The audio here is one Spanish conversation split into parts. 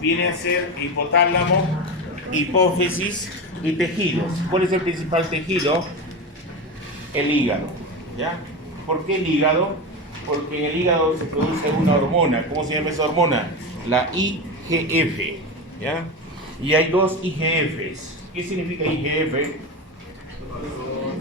viene a ser hipotálamo, hipófisis y tejidos. ¿Cuál es el principal tejido? El hígado, ¿ya? ¿Por qué el hígado? Porque en el hígado se produce una hormona. ¿Cómo se llama esa hormona? La IGF, ¿ya? Y hay dos IGFs. ¿Qué significa IGF?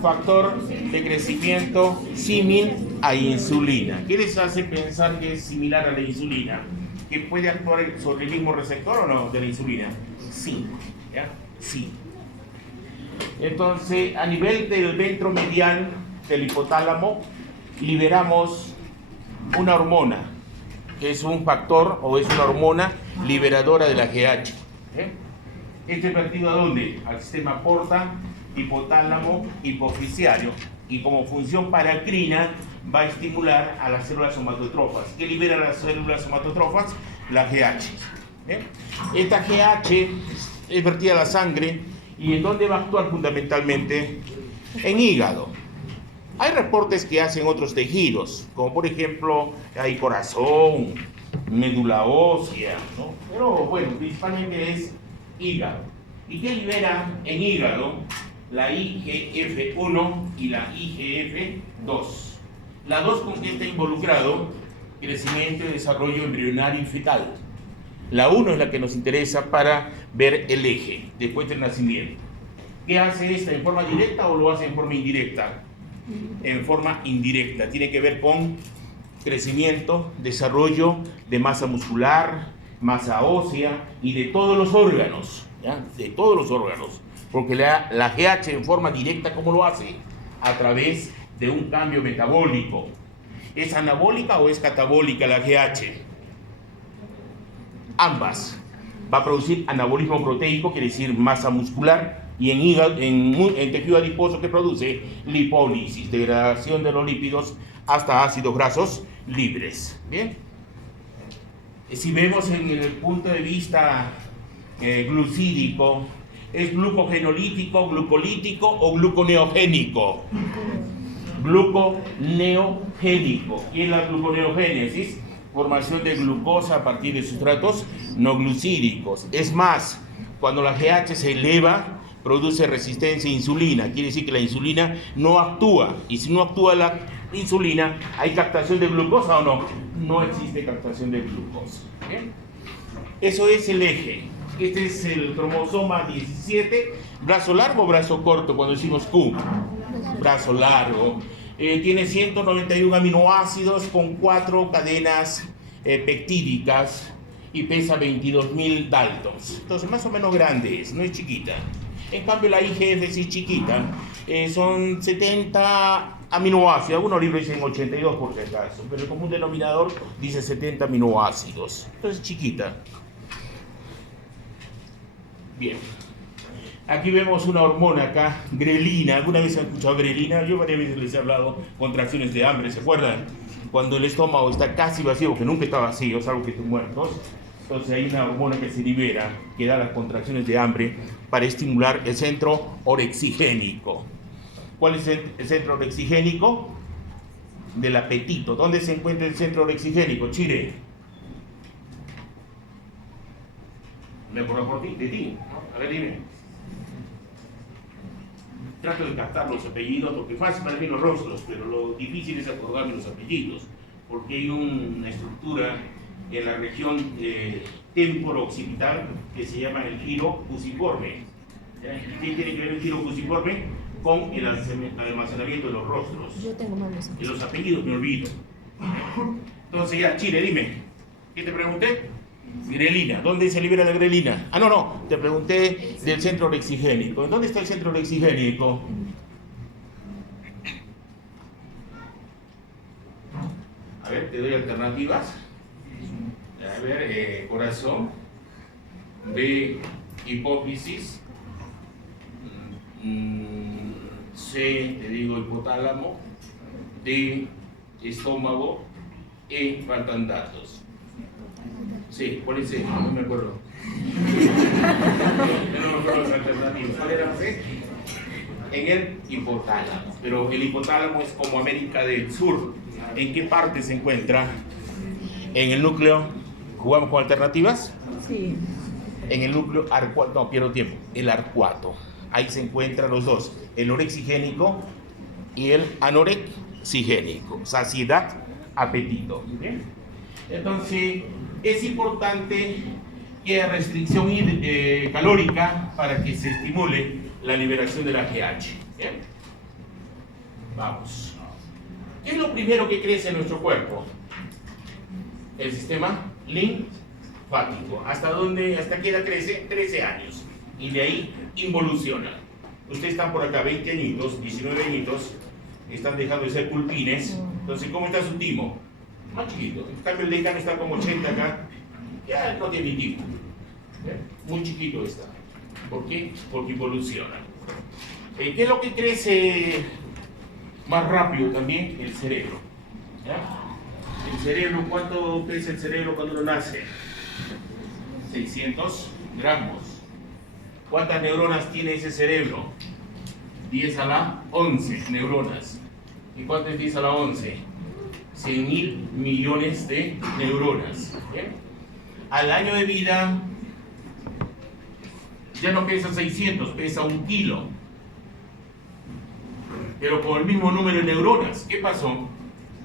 Factor de crecimiento símil a insulina. ¿Qué les hace pensar que es similar a la insulina? ¿Que puede actuar sobre el mismo receptor o no de la insulina? Sí, ¿ya? Sí. Entonces, a nivel del ventromedial del hipotálamo, liberamos una hormona, que es un factor o es una hormona liberadora de la GH. Este es vertido ¿a dónde? Al sistema porta, hipotálamo, hipofisiario, y como función paracrina va a estimular a las células somatotrofas. ¿Qué libera las células somatotrofas? La GH. Esta GH es vertida a la sangre. ¿Y en dónde va a actuar fundamentalmente? En hígado. Hay reportes que hacen otros tejidos, como por ejemplo hay corazón, médula ósea, ¿no? Pero bueno, principalmente es hígado. ¿Y qué libera en hígado? La IGF-1 y la IGF-2. La 2 con que está involucrado crecimiento y desarrollo embrionario y fetal. La 1 es la que nos interesa para ver el eje después del nacimiento. ¿Qué hace esta? ¿En forma directa o lo hace en forma indirecta? En forma indirecta. Tiene que ver con crecimiento, desarrollo de masa muscular, masa ósea y de todos los órganos, ¿ya? De todos los órganos. Porque la GH en forma directa, ¿cómo lo hace? A través de un cambio metabólico. ¿Es anabólica o es catabólica la GH? Ambas. Va a producir anabolismo proteico, quiere decir masa muscular, y en hígado, en tejido adiposo, que produce lipólisis, degradación de los lípidos hasta ácidos grasos libres. Bien. Si vemos en el punto de vista glucídico, ¿es glucogenolítico, glucolítico o gluconeogénico? Gluconeogénico. ¿Qué es la gluconeogénesis? Formación de glucosa a partir de sustratos no glucídicos. Es más, cuando la GH se eleva, produce resistencia a insulina. Quiere decir que la insulina no actúa. Y si no actúa la insulina, ¿hay captación de glucosa o no? No existe captación de glucosa. ¿Bien? Eso es el eje. Este es el cromosoma 17. ¿Brazo largo o brazo corto cuando decimos Q? Brazo largo. Tiene 191 aminoácidos con 4 cadenas peptídicas y pesa 22.000 daltons. Entonces, más o menos grande es, no es chiquita. En cambio, la IGF sí es chiquita. Son 70 aminoácidos. Algunos libros dicen 82 por si acaso, pero el común denominador dice 70 aminoácidos. Entonces, chiquita. Bien. Aquí vemos una hormona acá, grelina. ¿Alguna vez han escuchado grelina? Yo varias veces les he hablado contracciones de hambre, ¿se acuerdan? Cuando el estómago está casi vacío, que nunca está vacío, salvo que estén muertos. Entonces hay una hormona que se libera, que da las contracciones de hambre para estimular el centro orexigénico. ¿Cuál es el centro orexigénico? Del apetito. ¿Dónde se encuentra el centro orexigénico? Chile. ¿Me acuerdo por ti? De ti. A ver, dime. Trato de captar los apellidos, porque es fácil para mí los rostros, pero lo difícil es acordarme los apellidos, porque hay una estructura en la región temporo-occipital que se llama el giro fusiforme. ¿Qué tiene que ver el giro fusiforme? Con el almacenamiento de los rostros. Yo tengo malos. De los apellidos me olvido. Entonces ya, Chile, dime, ¿qué te pregunté? Grelina, ¿dónde se libera la grelina? Ah, no, te pregunté del centro orexigénico. ¿Dónde está el centro orexigénico? A ver, te doy alternativas. A ver, corazón. B, hipófisis. C, te digo hipotálamo. D, estómago. E, faltan datos. Sí, ¿cuál es C? No me acuerdo. No me acuerdo las alternativas. ¿Cuál era C? En el hipotálamo. Pero el hipotálamo es como América del Sur. ¿En qué parte se encuentra? En el núcleo. ¿Jugamos con alternativas? Sí. En el núcleo arcuato, no pierdo tiempo, el arcuato. Ahí se encuentran los dos, el orexigénico y el anorexigénico. Saciedad, apetito. ¿Bien? Entonces, es importante que haya restricción calórica para que se estimule la liberación de la GH. ¿Bien? Vamos. ¿Qué es lo primero que crece en nuestro cuerpo? El sistema linfático. ¿Hasta dónde? ¿Hasta qué edad crece? 13 años. Y de ahí involuciona. Ustedes están por acá 20 añitos, 19 añitos, están dejando de ser pulpines. Entonces, ¿cómo está su timo? Más chiquito. En cambio, el decano está como 80 acá. Ya no tiene timo. Muy chiquito está. ¿Por qué? Porque involuciona. ¿Qué es lo que crece más rápido también? El cerebro. ¿Ya? El cerebro, ¿cuánto pesa el cerebro cuando uno nace? 600 gramos. ¿Cuántas neuronas tiene ese cerebro? 10 a la 11 neuronas. ¿Y cuánto es 10 a la 11? 100.000 millones de neuronas. ¿Bien? Al año de vida ya no pesa 600, pesa 1 kilo. Pero con el mismo número de neuronas. ¿Qué pasó?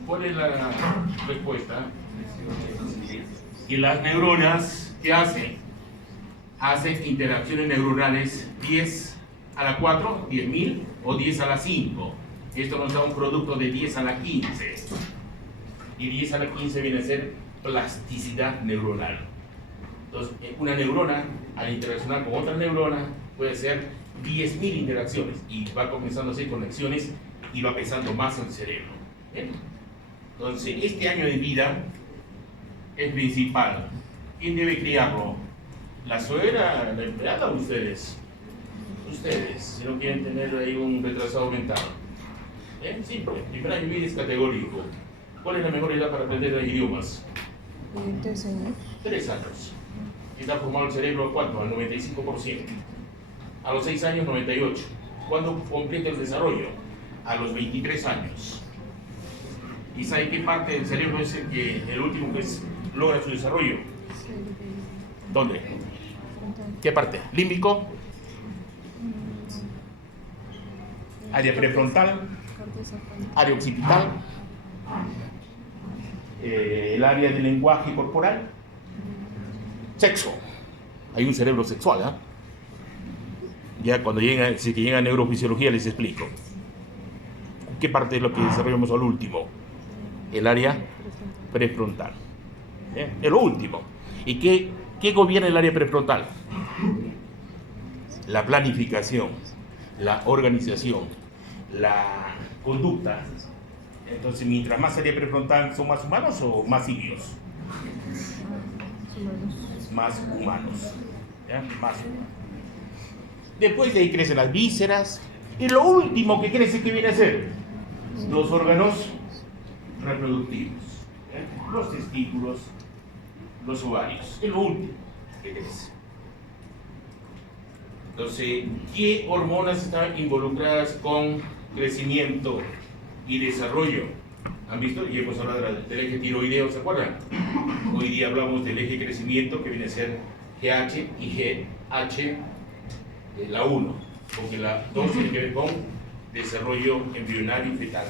¿Cuál es la respuesta? Y las neuronas, ¿qué hacen? Hacen interacciones neuronales 10 a la 4, 10.000 o 10 a la 5. Esto nos da un producto de 10 a la 15. Y 10 a la 15 viene a ser plasticidad neuronal. Entonces, una neurona, al interaccionar con otra neurona, puede hacer 10.000 interacciones y va comenzando a hacer conexiones y va pesando más el cerebro. ¿Bien? Entonces, este año de vida es principal. ¿Quién debe criarlo? ¿La suegra, la empleada o ustedes? Ustedes, si no quieren tener ahí un retrasado mental. Simple, el primer año de vida es categórico. ¿Cuál es la mejor edad para aprender idiomas? 3 años. 3 años. Está formado el cerebro, ¿cuánto? Al 95%. A los 6 años, 98%. ¿Cuándo completa el desarrollo? A los 23 años. ¿Y sabe qué parte del cerebro es el último que logra su desarrollo? ¿Dónde? ¿Qué parte? ¿Límbico? ¿Área prefrontal? ¿Área occipital? ¿El área del lenguaje corporal? Sexo. Hay un cerebro sexual, ¿eh? Ya cuando si llega a neurofisiología les explico. ¿Qué parte es lo que desarrollamos al último? El área prefrontal. Es lo último. ¿Y qué gobierna el área prefrontal? La planificación, la organización, la conducta. Entonces, mientras más área prefrontal, ¿son más humanos o más simios? Más humanos. ¿Ya? Más humanos. Después de ahí crecen las vísceras. Y lo último que crece, ¿qué viene a ser? Los órganos reproductivos. Los testículos, los ovarios. Es lo último que crece. Entonces, ¿qué hormonas están involucradas con crecimiento y desarrollo? ¿Han visto? Y hemos hablado del eje tiroideo, ¿se acuerdan? Hoy día hablamos del eje crecimiento, que viene a ser GH y GH, la 1, porque la 2 tiene que ver con desarrollo embrionario y fetal.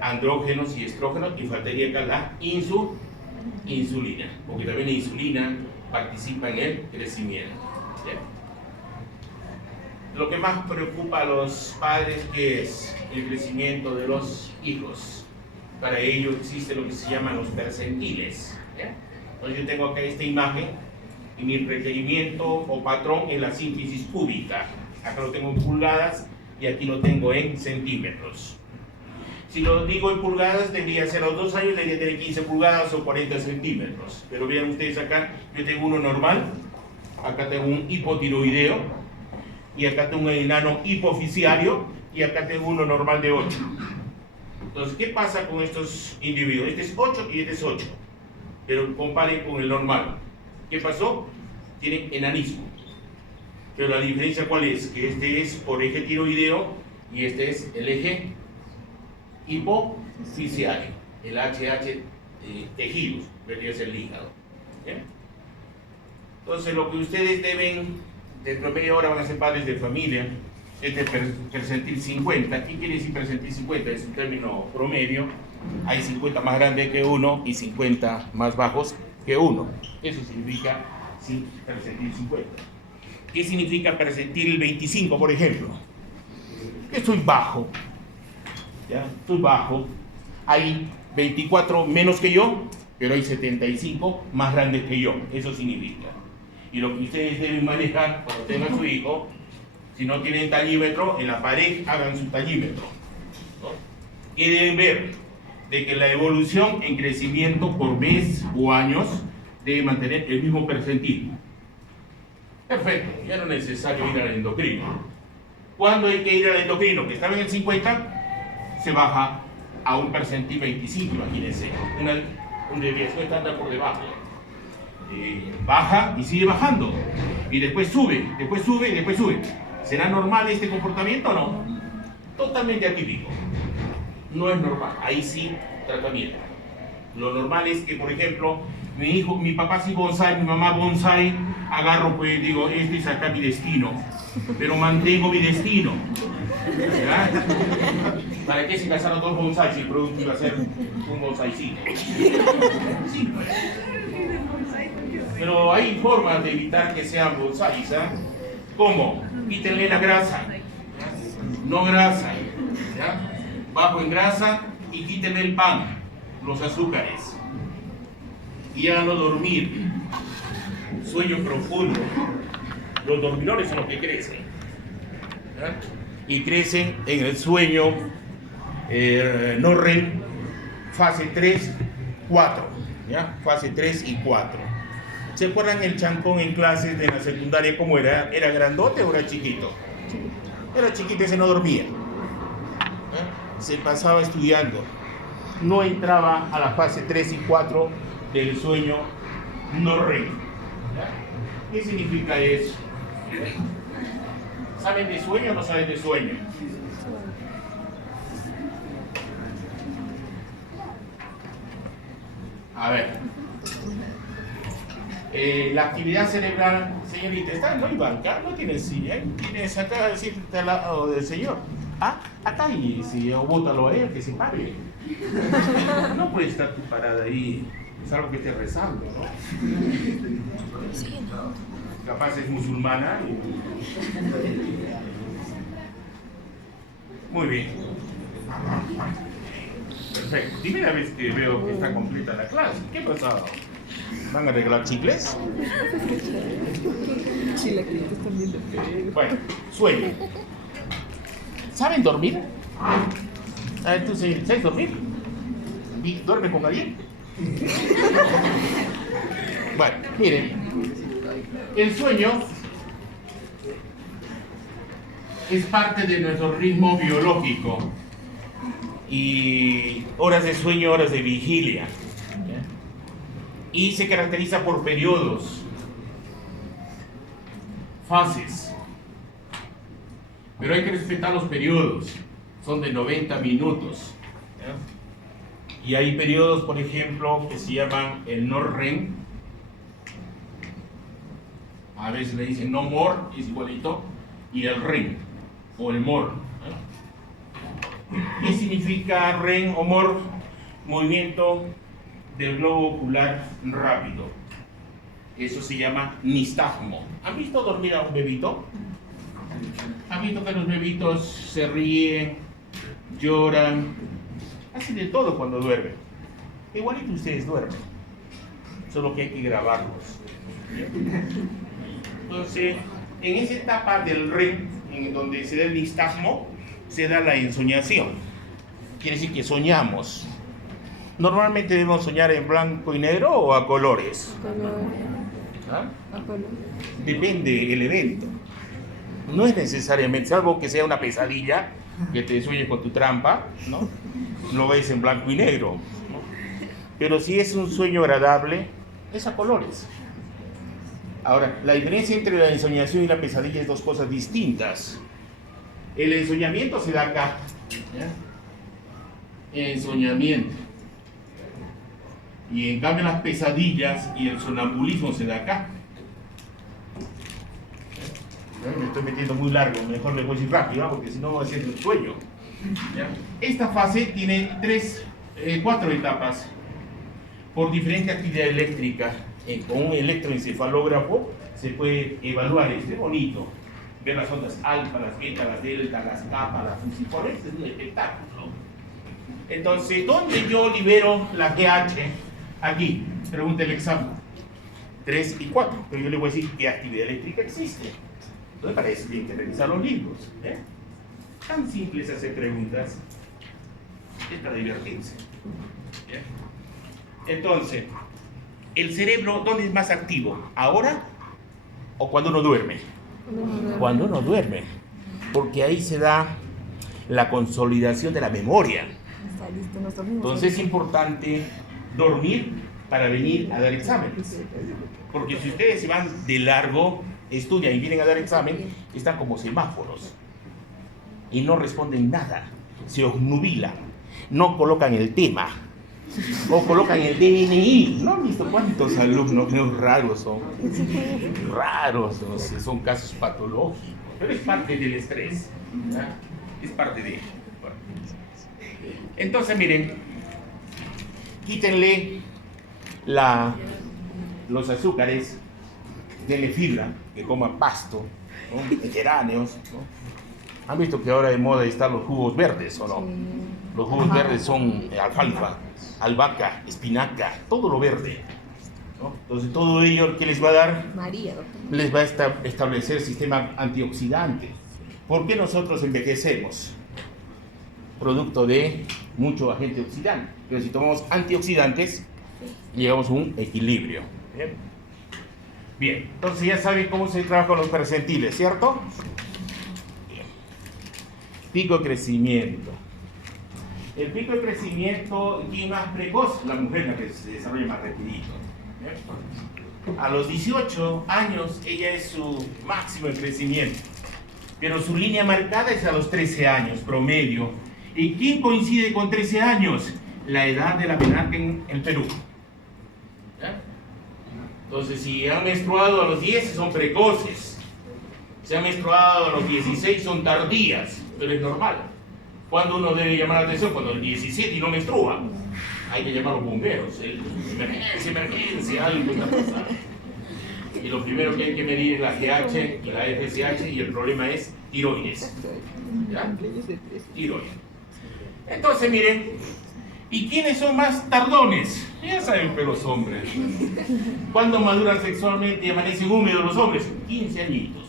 Andrógenos y estrógenos, y faltaría acá la insulina, porque también la insulina participa en el crecimiento. ¿Bien? Lo que más preocupa a los padres, que es el crecimiento de los hijos. Para ello existe lo que se llaman los percentiles. ¿Bien? Entonces yo tengo acá esta imagen y mi requerimiento o patrón es la sínfisis cúbica. Acá lo tengo en pulgadas y aquí lo tengo en centímetros. Si lo digo en pulgadas, debería ser a los 2 años, debería tener 15 pulgadas o 40 centímetros. Pero vean ustedes acá, yo tengo uno normal, acá tengo un hipotiroideo, y acá tengo un enano hipofisiario, y acá tengo uno normal de 8. Entonces, ¿qué pasa con estos individuos? Este es 8 y este es 8, pero comparen con el normal. ¿Qué pasó? Tienen enanismo. Pero la diferencia, ¿cuál es? Que este es por eje tiroideo y este es el eje hipofisiario, el HH tejidos, debería ser el hígado. ¿Bien? Entonces, lo que ustedes deben, dentro de media hora van a ser padres de familia, es de percentil 50. ¿Qué quiere decir percentil 50? Es un término promedio. Hay 50 más grandes que 1 y 50 más bajos que 1. Eso significa percentil 50. ¿Qué significa percentil 25, por ejemplo? Que estoy bajo. ¿Ya? Estoy bajo. Hay 24 menos que yo, pero hay 75 más grandes que yo. Eso significa. Y lo que ustedes deben manejar cuando tengan su hijo, si no tienen tallímetro, en la pared hagan su tallímetro, ¿no? Y deben ver de que la evolución en crecimiento por mes o años debe mantener el mismo percentil. Perfecto, ya no es necesario ir al endocrino. ¿Cuándo hay que ir al endocrino? Que estaba en el 50, se baja a un percentil 25, imagínense. Un desviación estándar por debajo. Baja y sigue bajando. Y después sube, después sube y después sube. ¿Será normal este comportamiento o no? Totalmente atípico. No es normal. Ahí sí, tratamiento. Lo normal es que, por ejemplo, mi papá sí bonsai, mi mamá bonsai, agarro, pues digo, este es acá mi destino, pero mantengo mi destino. ¿Verdad? ¿Para qué se casaron dos bonsai si el producto iba a ser un bonsaicito? Sí, pues. Pero hay formas de evitar que sean bonsais, ¿eh? ¿Cómo? Quítenle la grasa, no grasa, ¿ya? Bajo en grasa y quítenle el pan, los azúcares, y háganlo dormir, sueño profundo. Los dormidores son los que crecen, ¿ya? Y crecen en el sueño no REM, fase 3, 4, ¿ya? Fase 3 y 4. ¿Se acuerdan el chancón en clases de la secundaria cómo era? ¿Era grandote o era chiquito? Era chiquito, ese no dormía. Se pasaba estudiando. No entraba a la fase 3 y 4 del sueño no REM. ¿Qué significa eso? ¿Saben de sueño o no saben de sueño? A ver. La actividad cerebral, señorita, está no hay banca, no tiene silla, tienes acá decirte al lado del señor. Ah, acá y si o bótalo a él, que se pare. No puede estar tú parada ahí, es algo que esté rezando, ¿no? Capaz es musulmana. Muy bien. Perfecto. Primera vez que veo que está completa la clase. ¿Qué ha pasado? ¿Van a arreglar chicles? Chilaquiles también de feo. Bueno, sueño. ¿Saben dormir? A ver, ¿tú sabes dormir? ¿Duerme con alguien? Bueno, miren. El sueño es parte de nuestro ritmo biológico. Y horas de sueño, horas de vigilia. Y se caracteriza por periodos, fases. Pero hay que respetar los periodos, son de 90 minutos. ¿Ya? Y hay periodos, por ejemplo, que se llaman el no REM. A veces le dicen no more, es igualito, y el REM, o el more. ¿Qué significa REM o more? Movimiento del globo ocular rápido. Eso se llama nistagmo. ¿Han visto dormir a un bebito? ¿Han visto que los bebitos se ríen, lloran, hacen de todo cuando duermen? Igualito ustedes duermen, solo que hay que grabarlos. Entonces, en esa etapa del REM, en donde se da el nistagmo, se da la ensoñación. Quiere decir que soñamos. Normalmente debemos soñar en blanco y negro o a colores. ¿Ah? A color. Depende el evento. No es necesariamente, salvo que sea una pesadilla, que te sueñes con tu trampa, ¿no? Lo ves en blanco y negro, ¿no? Pero si es un sueño agradable, es a colores. Ahora, la diferencia entre la ensoñación y la pesadilla es dos cosas distintas. El ensoñamiento se da acá, ¿ya? Ensoñamiento. Y en cambio las pesadillas y el sonambulismo se da acá. Me estoy metiendo muy largo, mejor les voy a decir rápido, porque si no voy a hacer un sueño. ¿Ya? Esta fase tiene 4 etapas por diferente actividad eléctrica. Con un electroencefalógrafo se puede evaluar, es bonito, ver las ondas alfa, las beta, las delta, las kappa, las fusiformes, es un espectáculo. Entonces, ¿dónde yo libero la GH? Aquí, pregunta el examen. 3 y 4, pero yo le voy a decir qué actividad eléctrica existe. Entonces, para eso tienen que revisar los libros. Tan simples hacer preguntas, es para divertirse. ¿Bien? Entonces, ¿el cerebro dónde es más activo? ¿Ahora o cuando uno duerme? Cuando uno duerme, porque ahí se da la consolidación de la memoria. Entonces es importante dormir para venir a dar exámenes, porque si ustedes se van de largo, estudian y vienen a dar examen, están como semáforos y no responden nada, se obnubilan, no colocan el tema o colocan el DNI. ¿No han visto cuántos alumnos raros son? Raros, no sé, son casos patológicos, pero es parte del estrés, ¿verdad? Es parte de ello. Entonces, miren, quítenle los azúcares, denle fibra, que coma pasto, ¿no? Geráneos, ¿no? ¿Han visto que ahora de moda están los jugos verdes o no? Sí. Los jugos verdes son alfalfa, albahaca, espinaca, todo lo verde, ¿no? Entonces todo ello, ¿qué les va a dar? María, doctor. Les va a establecer sistema antioxidante. ¿Por qué nosotros envejecemos? Producto de mucho agente oxidante. Pero si tomamos antioxidantes, llegamos a un equilibrio. Bien, entonces ya saben cómo se trabaja con los percentiles, ¿cierto? Bien. Pico de crecimiento. El pico de crecimiento, ¿quién más precoz? La mujer, la que se desarrolla más rapidito. A los 18 años, ella es su máximo de crecimiento. Pero su línea marcada es a los 13 años, promedio. ¿Y quién coincide con 13 años? La edad de la menarca en el Perú. ¿Ya? Entonces, si han menstruado a los 10, son precoces. Si han menstruado a los 16, son tardías, pero es normal. ¿Cuándo uno debe llamar la atención? Cuando el 17 y no menstrua. Hay que llamar a los bomberos. Emergencia, algo está pasando. Y lo primero que hay que medir es la GH y la FSH, y el problema es tiroides. ¿Ya? Tiroides. Entonces, miren, ¿y quiénes son más tardones? Ya saben, pero los hombres. ¿Cuándo maduran sexualmente y amanecen húmedos los hombres? 15 añitos.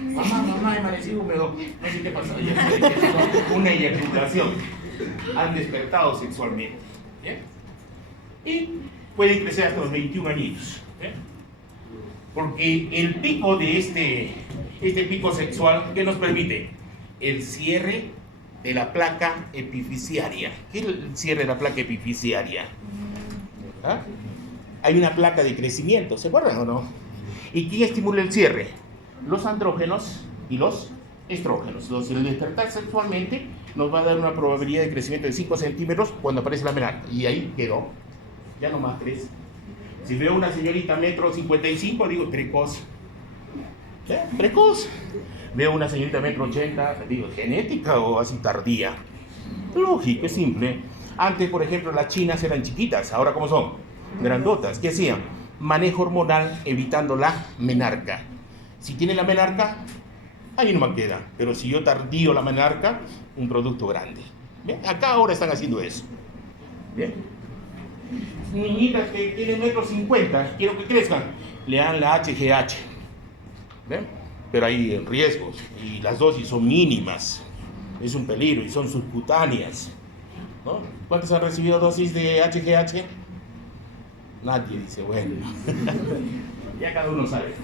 Mamá, amanecí húmedo. No sé qué pasa. Ya sé que es una eyaculación. Han despertado sexualmente. ¿Bien? Y pueden crecer hasta los 21 añitos. ¿Bien? Porque el pico de este pico sexual, ¿qué nos permite? El cierre de la placa epifisiaria. ¿Qué es el cierre de la placa epifisiaria? ¿Ah? Hay una placa de crecimiento, ¿se acuerdan o no? ¿Y quién estimula el cierre? Los andrógenos y los estrógenos. Entonces, el despertar sexualmente nos va a dar una probabilidad de crecimiento de 5 centímetros cuando aparece la menarca. Y ahí quedó. Ya no más 3. Si veo una señorita 1,55 m, digo precoz. ¿Ya? Precoz. Veo una señorita 1,80 m, digo genética o así tardía. Lógico, es simple. Antes, por ejemplo, las chinas eran chiquitas, ahora ¿cómo son? Grandotas. ¿Qué hacían? Manejo hormonal evitando la menarca. Si tiene la menarca, ahí no me queda. Pero si yo tardío la menarca, un producto grande. ¿Bien? Acá ahora están haciendo eso. ¿Bien? Niñitas que tienen 1,50 m, quiero que crezcan, le dan la HGH. ¿Ven? Pero hay riesgos y las dosis son mínimas. Es un peligro y son subcutáneas, ¿no? ¿Cuántos han recibido dosis de HGH? Nadie dice, bueno. Ya cada uno sabe.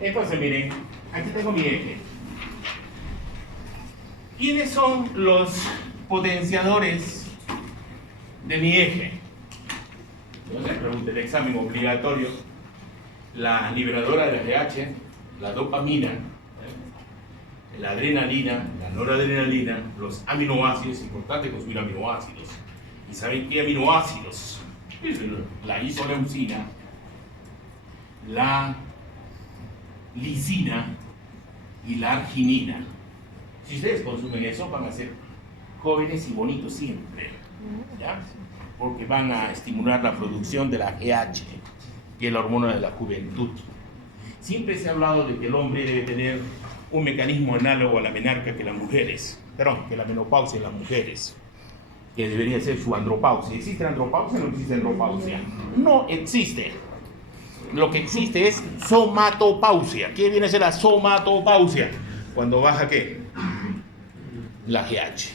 Entonces, miren, aquí tengo mi eje. ¿Quiénes son los potenciadores de mi eje? No se pregunte, el examen obligatorio. La liberadora de GH, la dopamina, la adrenalina, la noradrenalina, los aminoácidos. Es importante consumir aminoácidos. ¿Y saben qué aminoácidos? La isoleucina, la lisina y la arginina. Si ustedes consumen eso, van a ser jóvenes y bonitos siempre, ¿ya? Porque van a estimular la producción de la GH, que es la hormona de la juventud. Siempre se ha hablado de que el hombre debe tener un mecanismo análogo a la menarca que las mujeres, que la menopausia en las mujeres, que debería ser su andropausia. ¿Existe andropausia o no existe andropausia? No existe. Lo que existe es somatopausia. ¿Qué viene a ser la somatopausia? Cuando baja, ¿qué? La GH.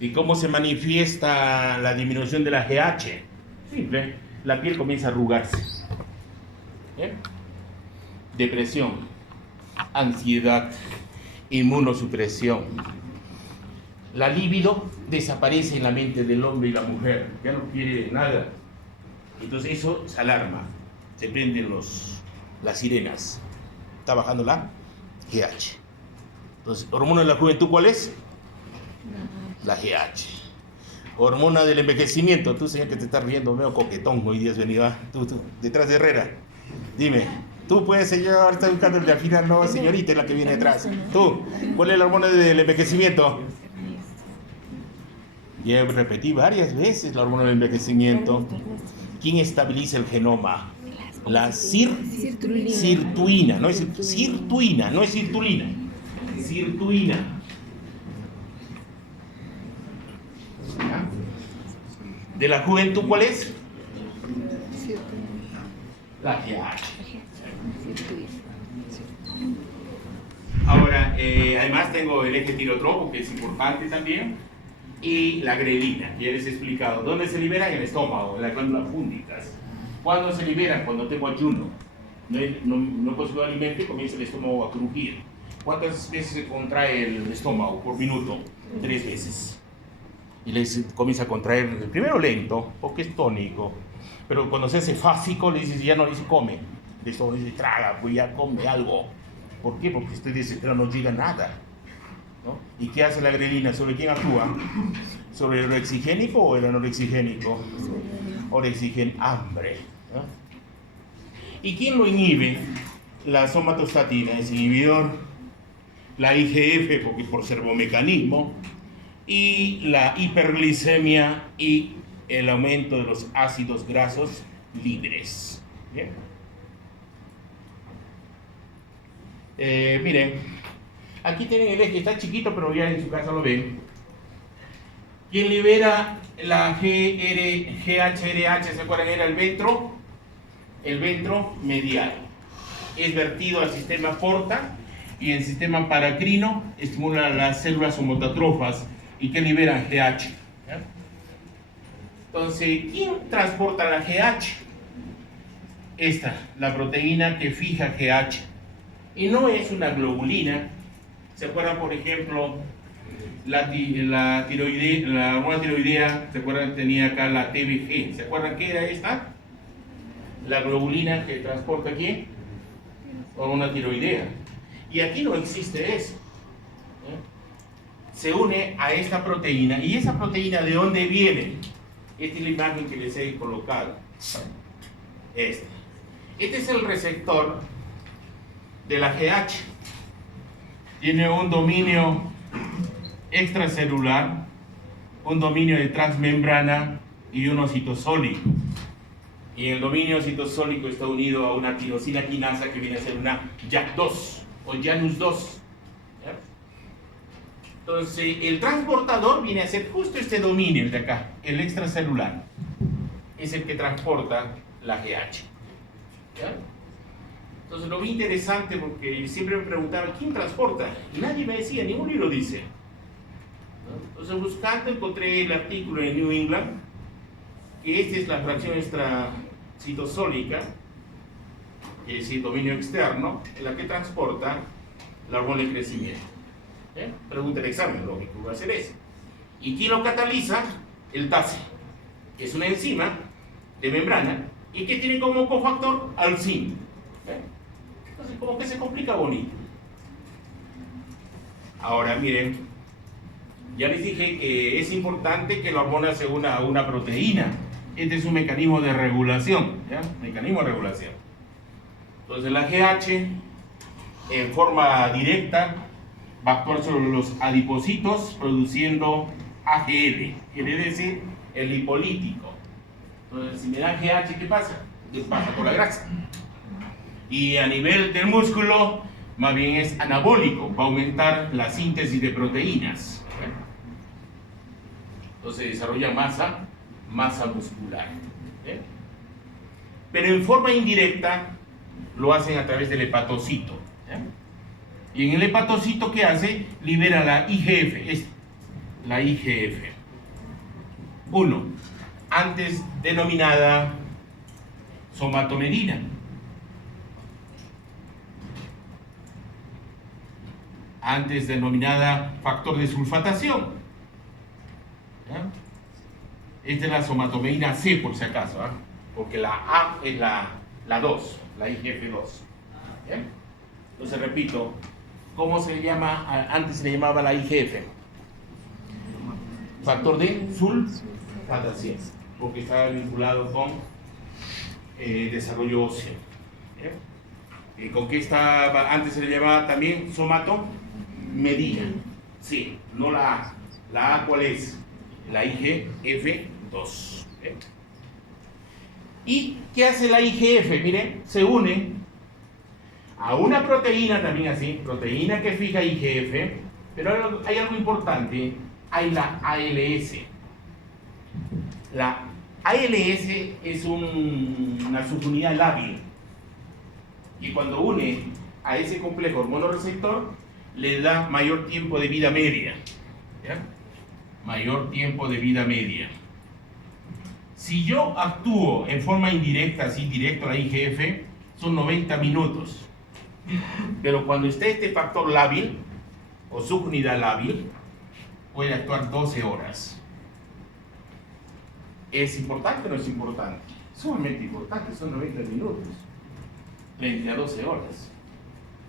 ¿Y cómo se manifiesta la disminución de la GH? Simple, la piel comienza a arrugarse. ¿Bien? Depresión, ansiedad, inmunosupresión. La libido desaparece en la mente del hombre y la mujer, ya no quiere nada. Entonces eso se alarma, se prenden las sirenas. Está bajando la GH. Entonces, ¿hormona de la juventud cuál es? La GH. Hormona del envejecimiento. Tú, señor, que te estás riendo, medio coquetón hoy día has venido. Tú, detrás de Herrera. Dime, tú puedes, señor, está buscando el de al final, no, señorita, es la que viene detrás. Tú, ¿cuál es la hormona del envejecimiento? Ya repetí varias veces la hormona del envejecimiento. ¿Quién estabiliza el genoma? La sirtuina, no es sirtuina, no es sirtulina. Sirtuina. ¿Ya? ¿De la juventud cuál es? La GH. Ahora, además tengo el eje tirotropo, que es importante también, y la grelina, ya les he explicado. ¿Dónde se libera? En el estómago, en las glándulas púndicas. ¿Cuándo se liberan? Cuando tengo ayuno. No consumo alimento y comienza el estómago a crujir. ¿Cuántas veces se contrae el estómago por minuto? 3 veces. Y les comienza a contraer, primero lento, porque es tónico. Pero cuando se hace fásico, le dices, ya no le dice come. De esto le dice, traga, pues ya come algo. ¿Por qué? Porque estoy desesperado, no llega nada, ¿no? ¿Y qué hace la grelina? ¿Sobre quién actúa? ¿Sobre el orexigénico o el anorexigénico? Orexigen, hambre, ¿no? ¿Y quién lo inhibe? La somatostatina es inhibidor, la IGF, porque por servomecanismo, y la hiperglicemia y el aumento de los ácidos grasos libres. ¿Bien? Miren, aquí tienen el eje, está chiquito, pero ya en su casa lo ven. ¿Quién libera la GHRH? ¿Se acuerdan? Era el ventro. El ventro medial. Es vertido al sistema porta y el sistema paracrino estimula las células somatótrofas y que liberan GH. ¿Ya? Entonces, ¿quién transporta la GH? Esta, la proteína que fija GH. Y no es una globulina. ¿Se acuerdan, por ejemplo, la hormona tiroidea? ¿Se acuerdan? Tenía acá la TBG. ¿Se acuerdan qué era esta? La globulina que transporta aquí, hormona tiroidea. Y aquí no existe eso. Se une a esta proteína. ¿Y esa proteína de dónde viene? Esta es la imagen que les he colocado. Este es el receptor de la GH. Tiene un dominio extracelular, un dominio de transmembrana y uno citosólico. Y el dominio citosólico está unido a una tirosina quinasa que viene a ser una JAK2 o Janus2. ¿Ya? Entonces, el transportador viene a ser justo este dominio, el de acá, el extracelular. Es el que transporta la GH. ¿Ya? Entonces, lo vi interesante porque siempre me preguntaba, ¿quién transporta? Y nadie me decía, ningún libro dice. Entonces, buscando, encontré el artículo en New England, que esta es la fracción extracitosólica, que es el dominio externo, en la que transporta la hormona del crecimiento. Pregunta el examen, lo que va a hacer es. ¿Y quién lo cataliza? El TACE, que es una enzima de membrana y que tiene como cofactor alcin. Entonces, como que se complica bonito. Ahora, miren, ya les dije que es importante que la hormona se una a una proteína. Este es un mecanismo de regulación, ¿ya? Mecanismo de regulación. Entonces, la GH en forma directa va a actuar sobre los adipocitos produciendo AGL, quiere decir el lipolítico. Entonces, si me da GH, ¿qué pasa? ¿Qué pasa con la grasa? Y a nivel del músculo, más bien es anabólico, va a aumentar la síntesis de proteínas. Entonces desarrolla masa muscular. Pero en forma indirecta lo hacen a través del hepatocito. Y en el hepatocito, ¿qué hace? Libera la IGF, la IGF. 1, antes denominada somatomedina. Antes denominada factor de sulfatación. ¿Ya? Esta es la somatomedina C, por si acaso, ¿eh? Porque la A es la 2, la IGF-2. ¿Bien? Entonces repito, ¿cómo se llama? Antes se le llamaba la IGF. Factor de sulfatación, porque estaba vinculado con desarrollo óseo. ¿Y con qué estaba? Antes se le llamaba también somatomedina. Sí, no la A. ¿La A cuál es? La IGF-2. ¿Y qué hace la IGF? Miren, se une a una proteína también así, proteína que fija IGF, pero hay algo importante, hay la ALS. La ALS es una subunidad lábil y cuando une a ese complejo hormonoreceptor le da mayor tiempo de vida media. ¿Ya? Mayor tiempo de vida media. Si yo actúo en forma indirecta, así directo a la IGF, son 90 minutos. Pero cuando esté este factor lábil, o subunidad lábil, puede actuar 12 horas. ¿Es importante o no es importante? Sumamente importante, son 90 minutos. Frente a 12 horas.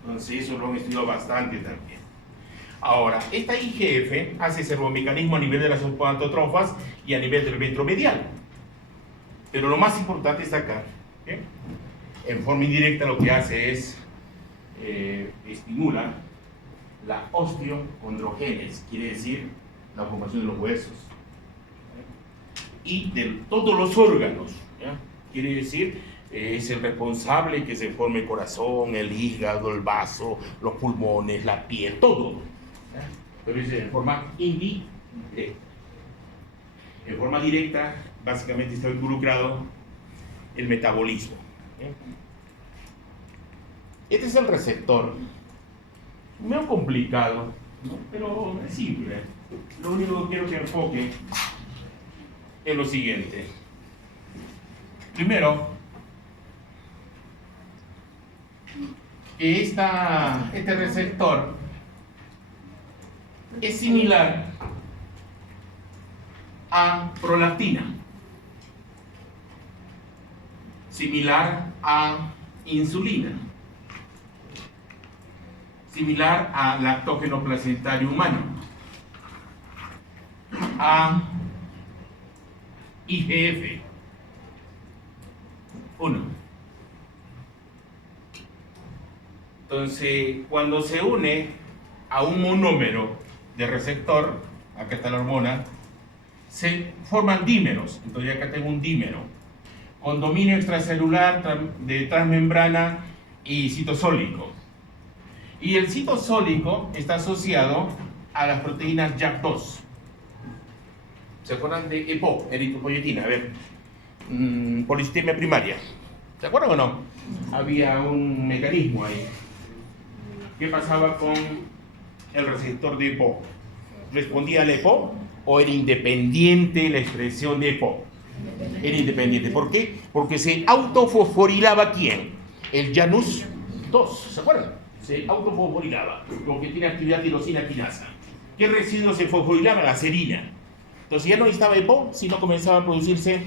Entonces eso lo han estudiado bastante también. Ahora, esta IGF hace servomecanismo a nivel de las espermatotrofas y a nivel del ventromedial. Pero lo más importante está acá. ¿Okay? En forma indirecta lo que hace es estimula la osteocondrogénesis, quiere decir la formación de los huesos. Y de todos los órganos, ¿ya? Quiere decir es el responsable que se forme el corazón, el hígado, el vaso, los pulmones, la piel, todo. ¿Ya? Pero es en forma indirecta. En forma directa, básicamente está involucrado el metabolismo. Este es el receptor. Medio complicado, ¿no? Pero es simple. Lo único que quiero que enfoque es lo siguiente. Primero, que este receptor es similar a prolactina, similar a insulina, similar a lactógeno placentario humano, a IGF 1. Entonces, cuando se une a un monómero de receptor, acá está la hormona, se forman dímeros. Entonces acá tengo un dímero con dominio extracelular de transmembrana y citosólico. Y el citosólico está asociado a las proteínas JAK2. ¿Se acuerdan de EPO, eritropoyetina? A ver, policitemia primaria. ¿Se acuerdan o no? Había un mecanismo ahí. ¿Qué pasaba con el receptor de EPO? ¿Respondía al EPO o era independiente la expresión de EPO? Era independiente. ¿Por qué? Porque se autofosforilaba ¿quién? El Janus 2. ¿Se acuerdan? Se autofosforilaba, porque tiene actividad tirosina quinasa. ¿Qué residuo se fosforilaba? La serina. Entonces ya no necesitaba EPO, sino comenzaban a producirse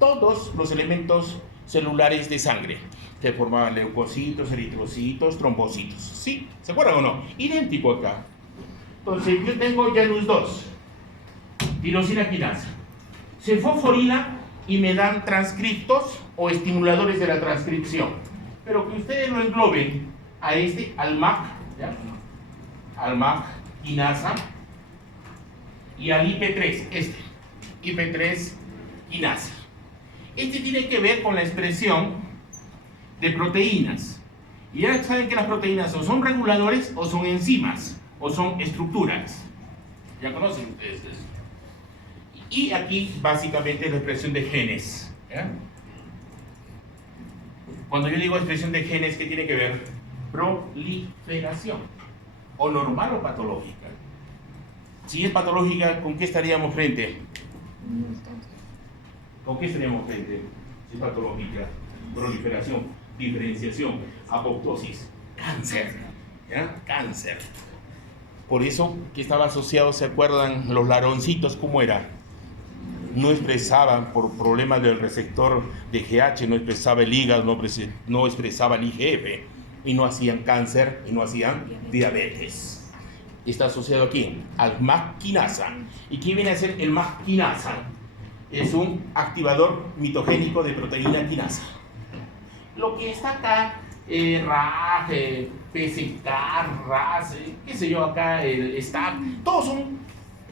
todos los elementos celulares de sangre. Se formaban leucocitos, eritrocitos, trombocitos. ¿Sí? ¿Se acuerdan o no? Idéntico acá. Entonces yo tengo Janus 2, tirosina quinasa. Se fosforila y me dan transcriptos o estimuladores de la transcripción. Pero que ustedes lo engloben a este, al MAC, ¿ya? Al MAC quinasa, y al IP3, este, IP3 quinasa. Este tiene que ver con la expresión de proteínas. Y ya saben que las proteínas o son reguladores o son enzimas o son estructuras. Ya conocen ustedes eso. Y aquí básicamente es la expresión de genes, ¿ya? Cuando yo digo expresión de genes, ¿qué tiene que ver? Proliferación, o normal o patológica. Si es patológica, ¿con qué estaríamos frente? ¿Con qué estaríamos frente? Si es patológica, proliferación, diferenciación, apoptosis, cáncer, ¿ya? Cáncer. Por eso que estaba asociado, ¿se acuerdan? Los laroncitos, ¿cómo era? No expresaban por problemas del receptor de GH, no expresaba el hígado, no expresaba el IGF, y no hacían cáncer y no hacían diabetes. Está asociado aquí al MAC quinasa. ¿Y qué viene a ser el MAC quinasa? Es un activador mitogénico de proteína quinasa. Lo que está acá, RAG, PCK, RAS, qué sé yo acá, el STAT, todos son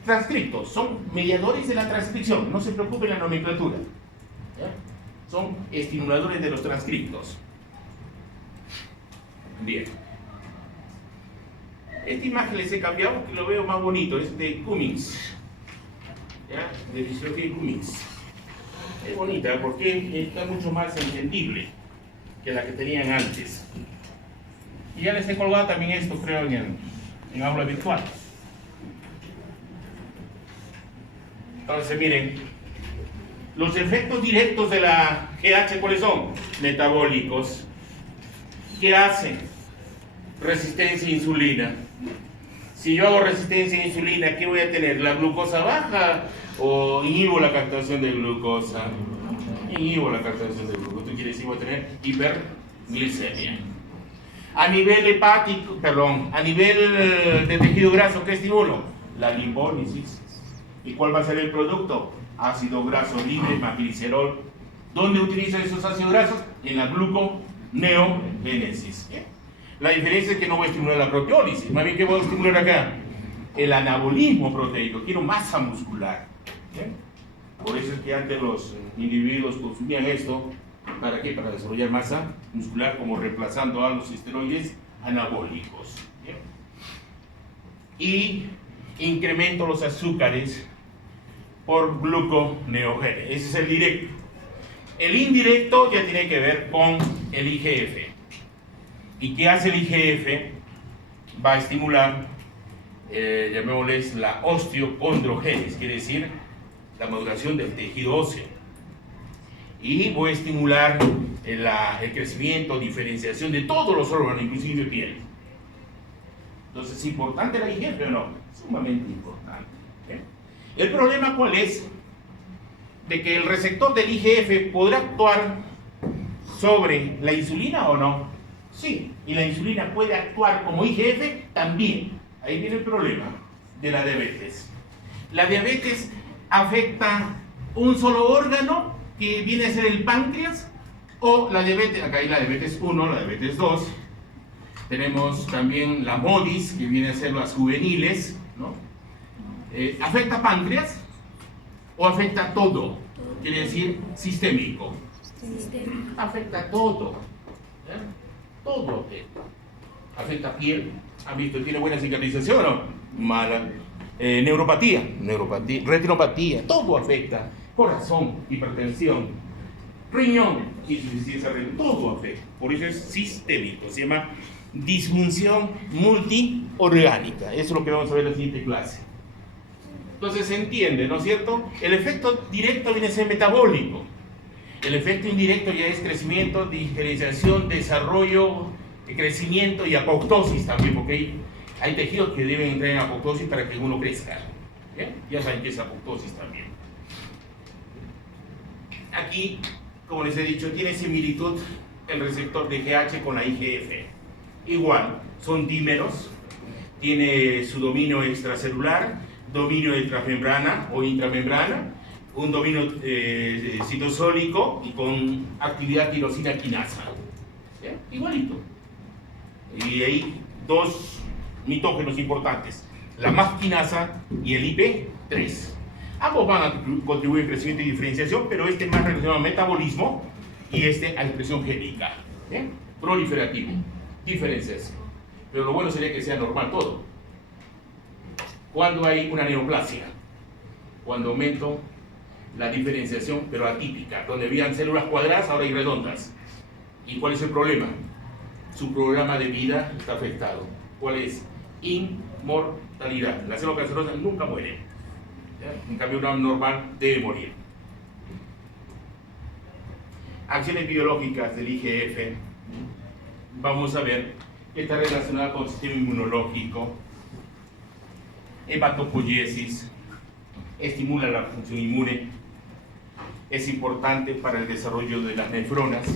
transcriptos, son mediadores de la transcripción, no se preocupen la nomenclatura, ¿ya? Son estimuladores de los transcriptos. Bien. Esta imagen les he cambiado porque lo veo más bonito, es de Cummings, ¿ya? De fisiología de Cummings. Es bonita porque está mucho más entendible que la que tenían antes. Y ya les he colgado también esto, creo, en aula virtual. Entonces, miren, los efectos directos de la GH, ¿cuáles son? Metabólicos. ¿Qué hacen? Resistencia a insulina. Si yo hago resistencia a insulina, ¿qué voy a tener? ¿La glucosa baja o inhibo la captación de glucosa? Inhibo la captación de glucosa. Esto quiere decir que voy a tener hiperglicemia. A nivel hepático, perdón, a nivel de tejido graso, ¿qué estimulo? La lipólisis. ¿Y cuál va a ser el producto? Ácido graso libre más glicerol. ¿Dónde utilizo esos ácidos grasos? En la gluconeogénesis. La diferencia es que no voy a estimular la proteólisis, más bien que voy a estimular acá el anabolismo proteico, quiero masa muscular. ¿Bien? Por eso es que antes los individuos consumían esto, ¿para qué? Para desarrollar masa muscular, como reemplazando a los esteroides anabólicos. ¿Bien? Y incremento los azúcares por gluconeogénesis. Ese es el directo. El indirecto ya tiene que ver con el IGF. ¿Y qué hace el IGF? Va a estimular, llamémosles la osteocondrogénesis, quiere decir la maduración del tejido óseo. Y voy a estimular el crecimiento, diferenciación de todos los órganos, inclusive piel. Entonces, ¿es importante la IGF o no? Sumamente importante. ¿Bien? El problema, ¿cuál es? De que el receptor del IGF podrá actuar sobre la insulina o no. Sí, y la insulina puede actuar como IGF también. Ahí viene el problema de la diabetes. La diabetes afecta un solo órgano que viene a ser el páncreas, o la diabetes, acá hay la diabetes 1, la diabetes 2. Tenemos también la MODIS, que viene a ser las juveniles, ¿no? ¿Afecta páncreas o afecta todo? Quiere decir sistémico. Afecta todo. ¿Eh? Todo afecta. Afecta piel. ¿Han visto? ¿Tiene buena cicatrización o no? Mala. Neuropatía, retinopatía, todo afecta. Corazón, hipertensión, riñón, insuficiencia renal, todo afecta. Por eso es sistémico. Se llama disfunción multiorgánica. Eso es lo que vamos a ver en la siguiente clase. Entonces se entiende, ¿no es cierto? El efecto directo viene a ser metabólico. El efecto indirecto ya es crecimiento, diferenciación, desarrollo, crecimiento y apoptosis también, porque hay tejidos que deben entrar en apoptosis para que uno crezca. ¿Bien? Ya saben que es apoptosis también. Aquí, como les he dicho, tiene similitud el receptor de GH con la IGF. Igual, son dímeros, tiene su dominio extracelular, dominio de transmembrana o intramembrana, un dominio citosólico y con actividad tirosina quinasa. ¿Bien? Igualito. Y hay dos mitógenos importantes, la MAP quinasa y el IP3. Ambos van a contribuir al crecimiento y diferenciación, pero este más relacionado al metabolismo y este a expresión génica. ¿Bien? Proliferativo, diferenciación. Pero lo bueno sería que sea normal todo. Cuando hay una neoplasia, cuando aumento la diferenciación, pero atípica, donde habían células cuadradas, ahora hay redondas. ¿Y cuál es el problema? Su programa de vida está afectado. ¿Cuál es? Inmortalidad. Las células cancerosas nunca mueren. ¿Ya? En cambio, una normal debe morir. Acciones biológicas del IGF. Vamos a ver que está relacionada con el sistema inmunológico, hematopoiesis, estimula la función inmune, es importante para el desarrollo de las nefronas,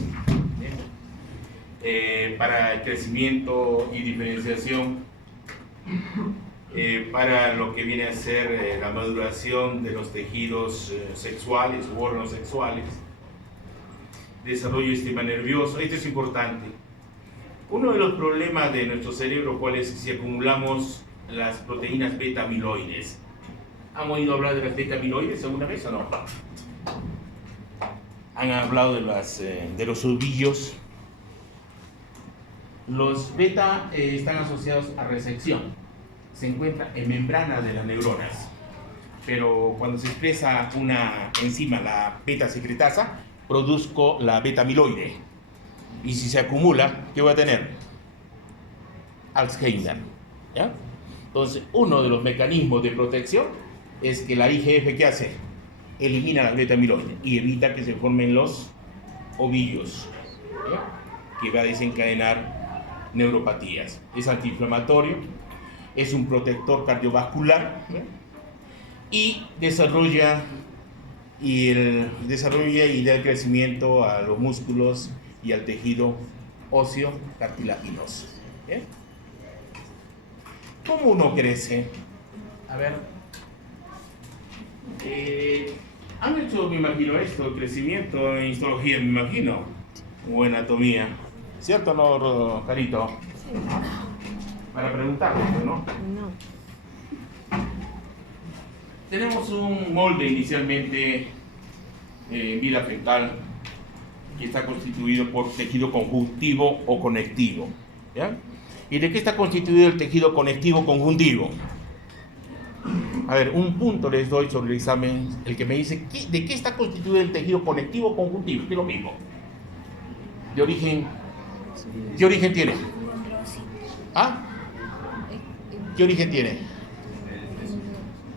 para el crecimiento y diferenciación, para lo que viene a ser la maduración de los tejidos sexuales u órganos sexuales, desarrollo del sistema nervioso. Esto es importante. Uno de los problemas de nuestro cerebro, ¿cuál es? Si acumulamos las proteínas beta-amiloides. ¿Han oído hablar de las beta-amiloides alguna vez o no? Han hablado de los ovillos. Los beta están asociados a resección. Se encuentra en membrana de las neuronas. Pero cuando se expresa una enzima, la beta-secretasa, produzco la beta-amiloide. Y si se acumula, ¿qué voy a tener? Alzheimer. ¿Ya? Entonces, uno de los mecanismos de protección es que la IGF, ¿qué hace? Elimina la beta-amiloide y evita que se formen los ovillos, ¿ya? Que va a desencadenar neuropatías. Es antiinflamatorio, es un protector cardiovascular, ¿ya? Y desarrolla y da el crecimiento a los músculos y al tejido óseo cartilaginoso. ¿Bien? ¿Cómo uno crece? A ver, han hecho, me imagino, esto, crecimiento en histología, me imagino, o anatomía, ¿cierto o no, Carito? Sí. Para preguntarle, ¿no? No. Tenemos un molde inicialmente en vida fetal que está constituido por tejido conjuntivo o conectivo, ¿ya? ¿Y de qué está constituido el tejido conectivo conjuntivo? A ver, un punto les doy sobre el examen, el que me dice, ¿de qué está constituido el tejido conectivo conjuntivo? Es lo mismo. ¿De origen? ¿Qué origen tiene? ¿Ah? ¿Qué origen tiene?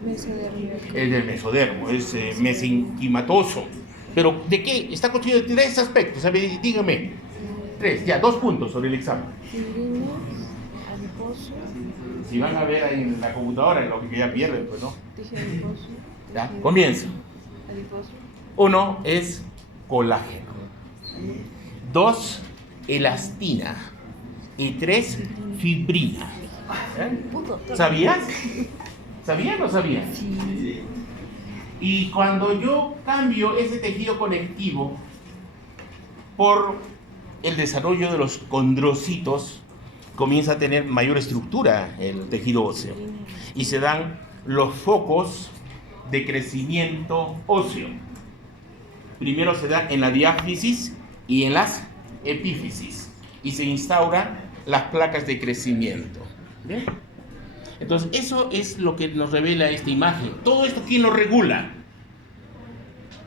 Mesodermo. El del mesodermo, es mesenquimatoso. ¿Pero de qué? Está constituido de tres aspectos, ¿sabe? Dígame. Tres, ya, 2 puntos sobre el examen. Fibrino, adiposo. Si van a ver ahí en la computadora, lo que ya pierden, pues no. Dije adiposo. Ya, comienzo. Adiposo. 1 es colágeno. 2, elastina. Y 3, fibrina. ¿Sabías? ¿Sabías o no sabías? Sí. Y cuando yo cambio ese tejido conectivo por el desarrollo de los condrocitos, comienza a tener mayor estructura el tejido óseo y se dan los focos de crecimiento óseo. Primero se da en la diáfisis y en las epífisis y se instauran las placas de crecimiento. ¿Bien? Entonces, eso es lo que nos revela esta imagen. Todo esto, ¿quién lo regula?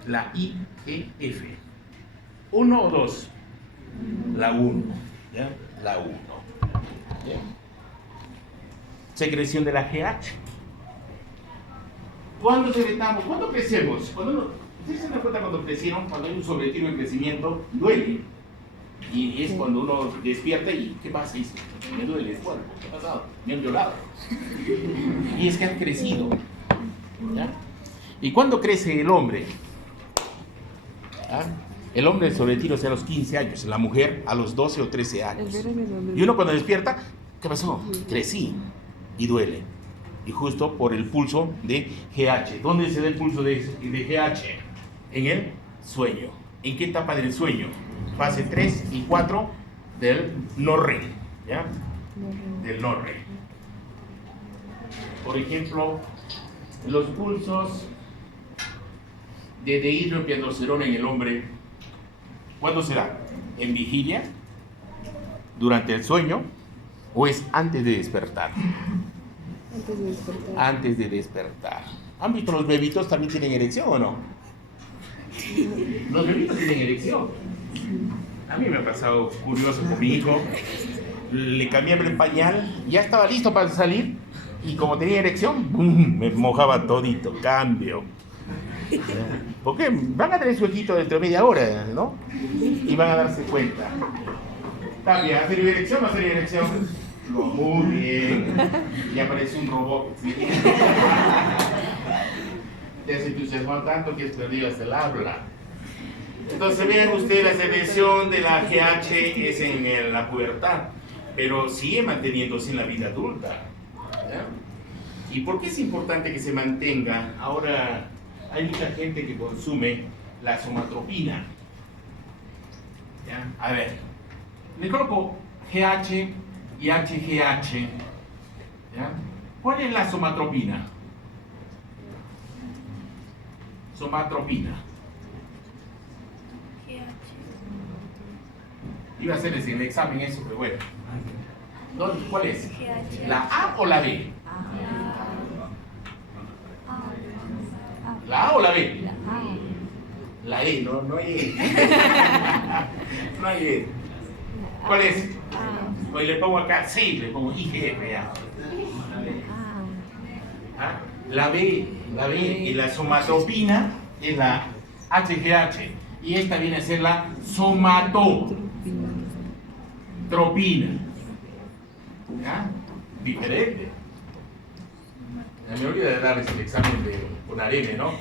La IGF. 1 o 2. La 1. ¿Ya? La 1. ¿Ya? Secreción de la GH. ¿Cuándo secretamos? ¿Cuándo crecemos? ¿Ustedes se dan cuenta cuando crecieron? Cuando hay un sobretiro de crecimiento, duele. Y es cuando uno despierta y ¿qué pasa? Dice, me duele el cuerpo, ¿qué ha pasado? Me han violado. Y es que han crecido. ¿Ya? ¿Y cuándo crece el hombre? ¿Ah? El hombre el sobretiro es a los 15 años, la mujer a los 12 o 13 años. Y uno cuando despierta, ¿qué pasó? Crecí y duele. Y justo por el pulso de GH. ¿Dónde se da el pulso de GH? En el sueño. ¿En qué etapa del sueño? Fase 3 y 4 del no REM. ¿ya? Del no rey. Por ejemplo, los pulsos de dihidroepiandrosterona en el hombre, ¿cuándo será? ¿En vigilia? ¿Durante el sueño? ¿O es antes de despertar? Antes de despertar. Antes de despertar. ¿Han visto los bebitos también tienen erección o no? Los bebitos tienen erección. A mí me ha pasado curioso con mi hijo. Le cambié el pañal, ya estaba listo para salir y como tenía erección, ¡bum!, me mojaba todito, cambio. Porque van a tener su ojito dentro de media hora, ¿no? Y van a darse cuenta. Cambia, ¿ha tenido erección o no ha tenido erección? Muy bien. Y aparece un robot. ¿Sí? Te has entusiasmado tanto que has perdido hasta el habla. Entonces vean ustedes, la secreción de la GH es en la pubertad, pero sigue manteniéndose en la vida adulta. ¿Ya? ¿Y por qué es importante que se mantenga? Ahora hay mucha gente que consume la somatropina. ¿Ya? A ver, le coloco GH y HGH. ¿Ya? ¿Cuál es la somatropina? Somatropina. Iba a hacerles en el examen eso, pero bueno. ¿Cuál es? ¿La A o la B? ¿La A o la B? La E, no hay E. No hay E. ¿Cuál es? Hoy le pongo acá, sí, le pongo IGF. ¿Ah? La B y la somatropina es la HGH. Y esta viene a ser la somatotropina. ¿Ya? Diferente. Ya me olvidé de darles el examen de UNAREM, ¿no?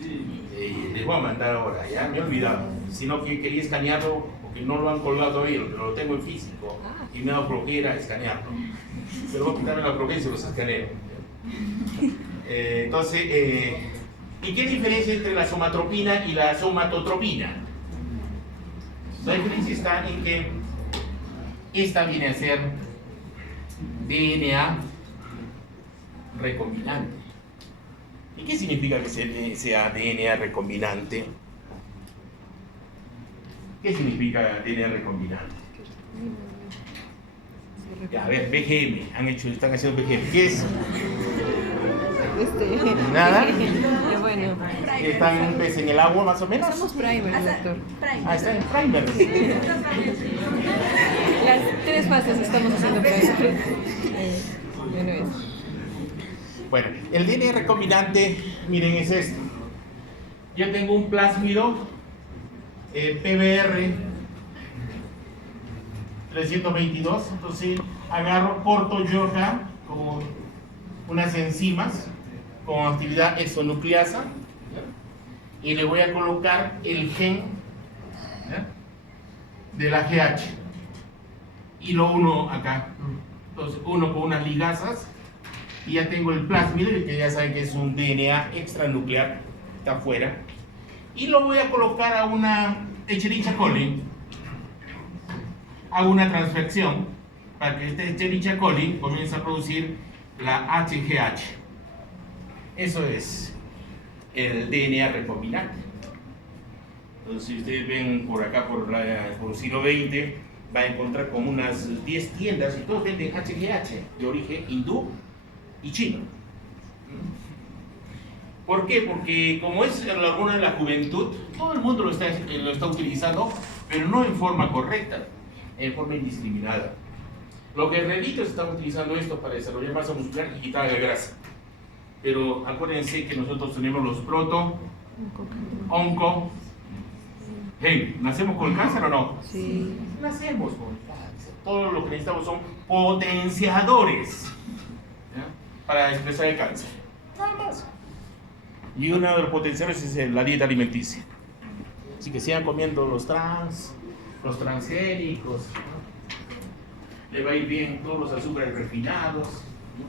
Les voy a mandar ahora, ya me he olvidado. Sino que quería escanearlo porque no lo han colgado todavía, pero lo tengo en físico y me ha dado flojera escanearlo. Pero voy a quitarme la flojera y se los escaneo. Entonces, ¿y qué diferencia entre la somatropina y la somatotropina? La diferencia está en que esta viene a ser DNA recombinante. ¿Y qué significa que sea DNA recombinante? ¿Qué significa DNA recombinante? Ya, a ver, BGM, están haciendo BGM. ¿Qué es? ¿Nada? Bueno. ¿Están un pez en el agua más o menos? Somos primers, doctor. Ah, están en primers. Las 3 fases estamos haciendo primers. Bueno, el DNA recombinante, miren, es esto. Yo tengo un plásmido PBR 322, entonces corto yo acá como unas enzimas con actividad exonucleasa y le voy a colocar el gen, ¿ya?, de la GH y lo uno acá. Entonces uno con unas ligasas y ya tengo el plásmido, que ya saben que es un DNA extranuclear, está afuera, y lo voy a colocar a una Escherichia coli. Hago una transfección para que este Escherichia coli comience a producir la HGH. Eso es el DNA recombinante. Entonces, si ustedes ven por acá, por el siglo XX, va a encontrar como unas 10 tiendas y todos venden HGH de origen hindú y chino. ¿Por qué? Porque como es la hormona de la juventud, todo el mundo lo está utilizando, pero no en forma correcta, en forma indiscriminada. Los guerreritos están utilizando esto para desarrollar masa muscular y quitar la grasa. Pero acuérdense que nosotros tenemos los proto, onco, hey, ¿nacemos con cáncer o no? Sí. Nacemos con cáncer. Todo lo que necesitamos son potenciadores, ¿ya?, para expresar el cáncer. Nada más. Y uno de los potenciadores es la dieta alimenticia. Así que sigan comiendo los transgénicos, ¿no? Le va a ir bien todos los azúcares refinados, ¿no?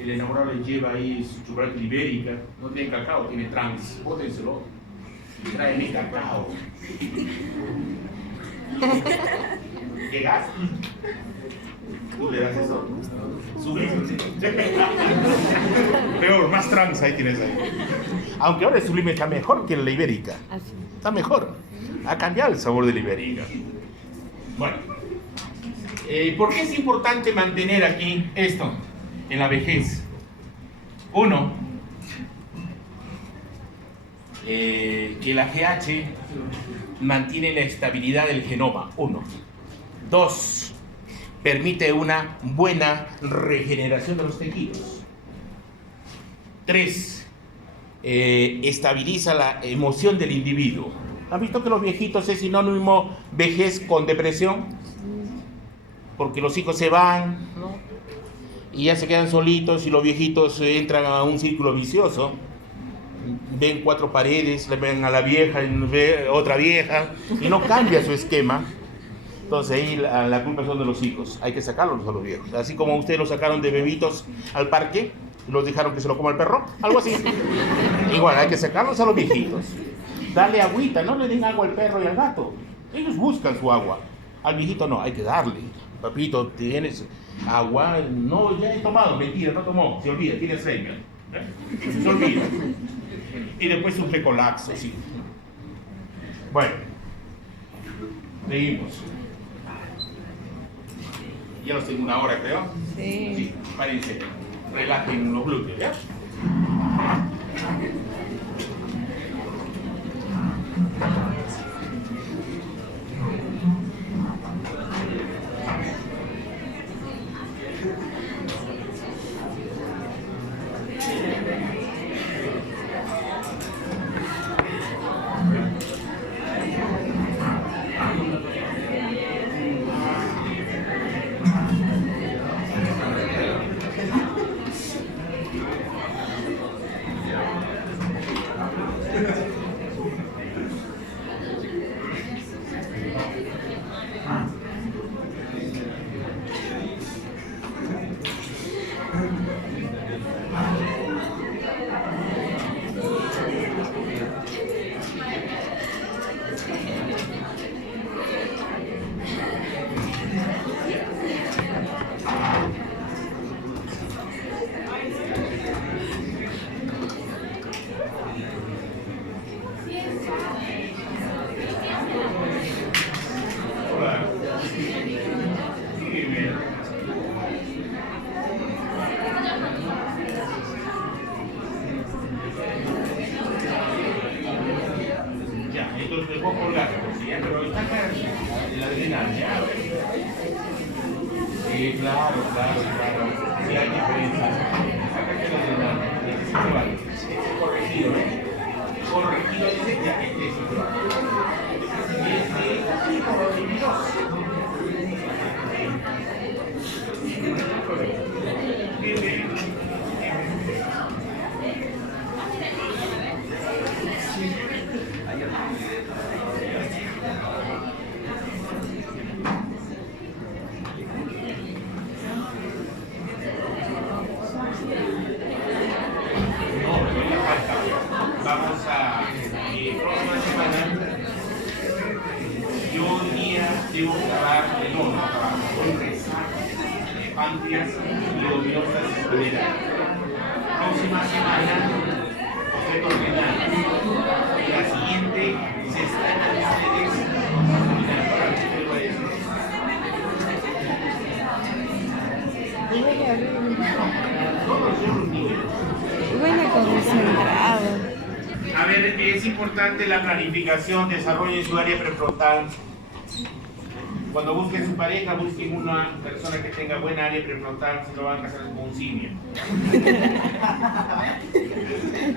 El enamorado le lleva ahí su chocolate ibérica, no tiene cacao, tiene trans, bótenselo. Trae mi cacao. ¿Qué gas? ¿Tú le das eso? Sublime. Peor, más trans ahí tienes ahí. Aunque ahora el Sublime está mejor que la ibérica. Así. Está mejor. Ha cambiado el sabor de la ibérica. Bueno. ¿Por qué es importante mantener aquí esto en la vejez? Uno, que la GH mantiene la estabilidad del genoma. Uno. Dos, permite una buena regeneración de los tejidos. Tres, estabiliza la emoción del individuo. ¿Han visto que los viejitos es sinónimo vejez con depresión? Porque los hijos se van, ¿no? Y ya se quedan solitos y los viejitos entran a un círculo vicioso. Ven cuatro paredes, le ven a la vieja, ve otra vieja y no cambia su esquema. Entonces ahí la culpa son de los hijos, hay que sacarlos a los viejos. Así como ustedes los sacaron de bebitos al parque y los dejaron que se lo coma el perro, algo así. Igual hay que sacarlos a los viejitos. Darle agüita, no le den agua al perro y al gato. Ellos buscan su agua. Al viejito no, hay que darle. Papito, ¿tienes agua? No, ya he tomado. Mentira, no tomó. Se olvida, tiene Alzheimer. Se olvida. Y después sufre colapso, sí. Bueno, seguimos. Ya los tengo una hora, creo. Sí. Sí, párense. Relajen los glúteos, ¿ya? Claro. Sí hay diferencia. Acá que lo de corregido, ¿eh? Corregido dice ya este es igual. Vamos a próxima semana. Yo un día debo grabar el horno con resaca, páncreas y odiosa escalera. Próxima semana, objeto renal. Y la siguiente se estrenan ustedes. Buena concentrado. A ver, es importante la planificación, desarrollen su área prefrontal. Cuando busquen su pareja, busquen una persona que tenga buena área prefrontal, si no van a casar con un simio.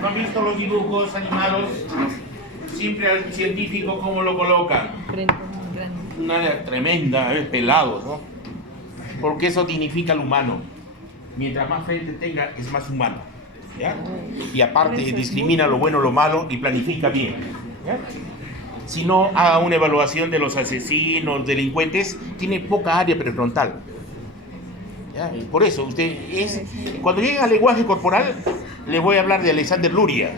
¿No han visto los dibujos animados? Siempre al científico, ¿cómo lo colocan? Frente muy grande. Un área tremenda, pelado, ¿no? Porque eso dignifica al humano. Mientras más frente tenga, es más humano. ¿Ya? Y aparte discrimina lo bueno, lo malo y planifica bien. ¿Ya? Si no, haga una evaluación de los asesinos, delincuentes, tiene poca área prefrontal. ¿Ya? Y por eso, cuando lleguen al lenguaje corporal, les voy a hablar de Alexander Luria,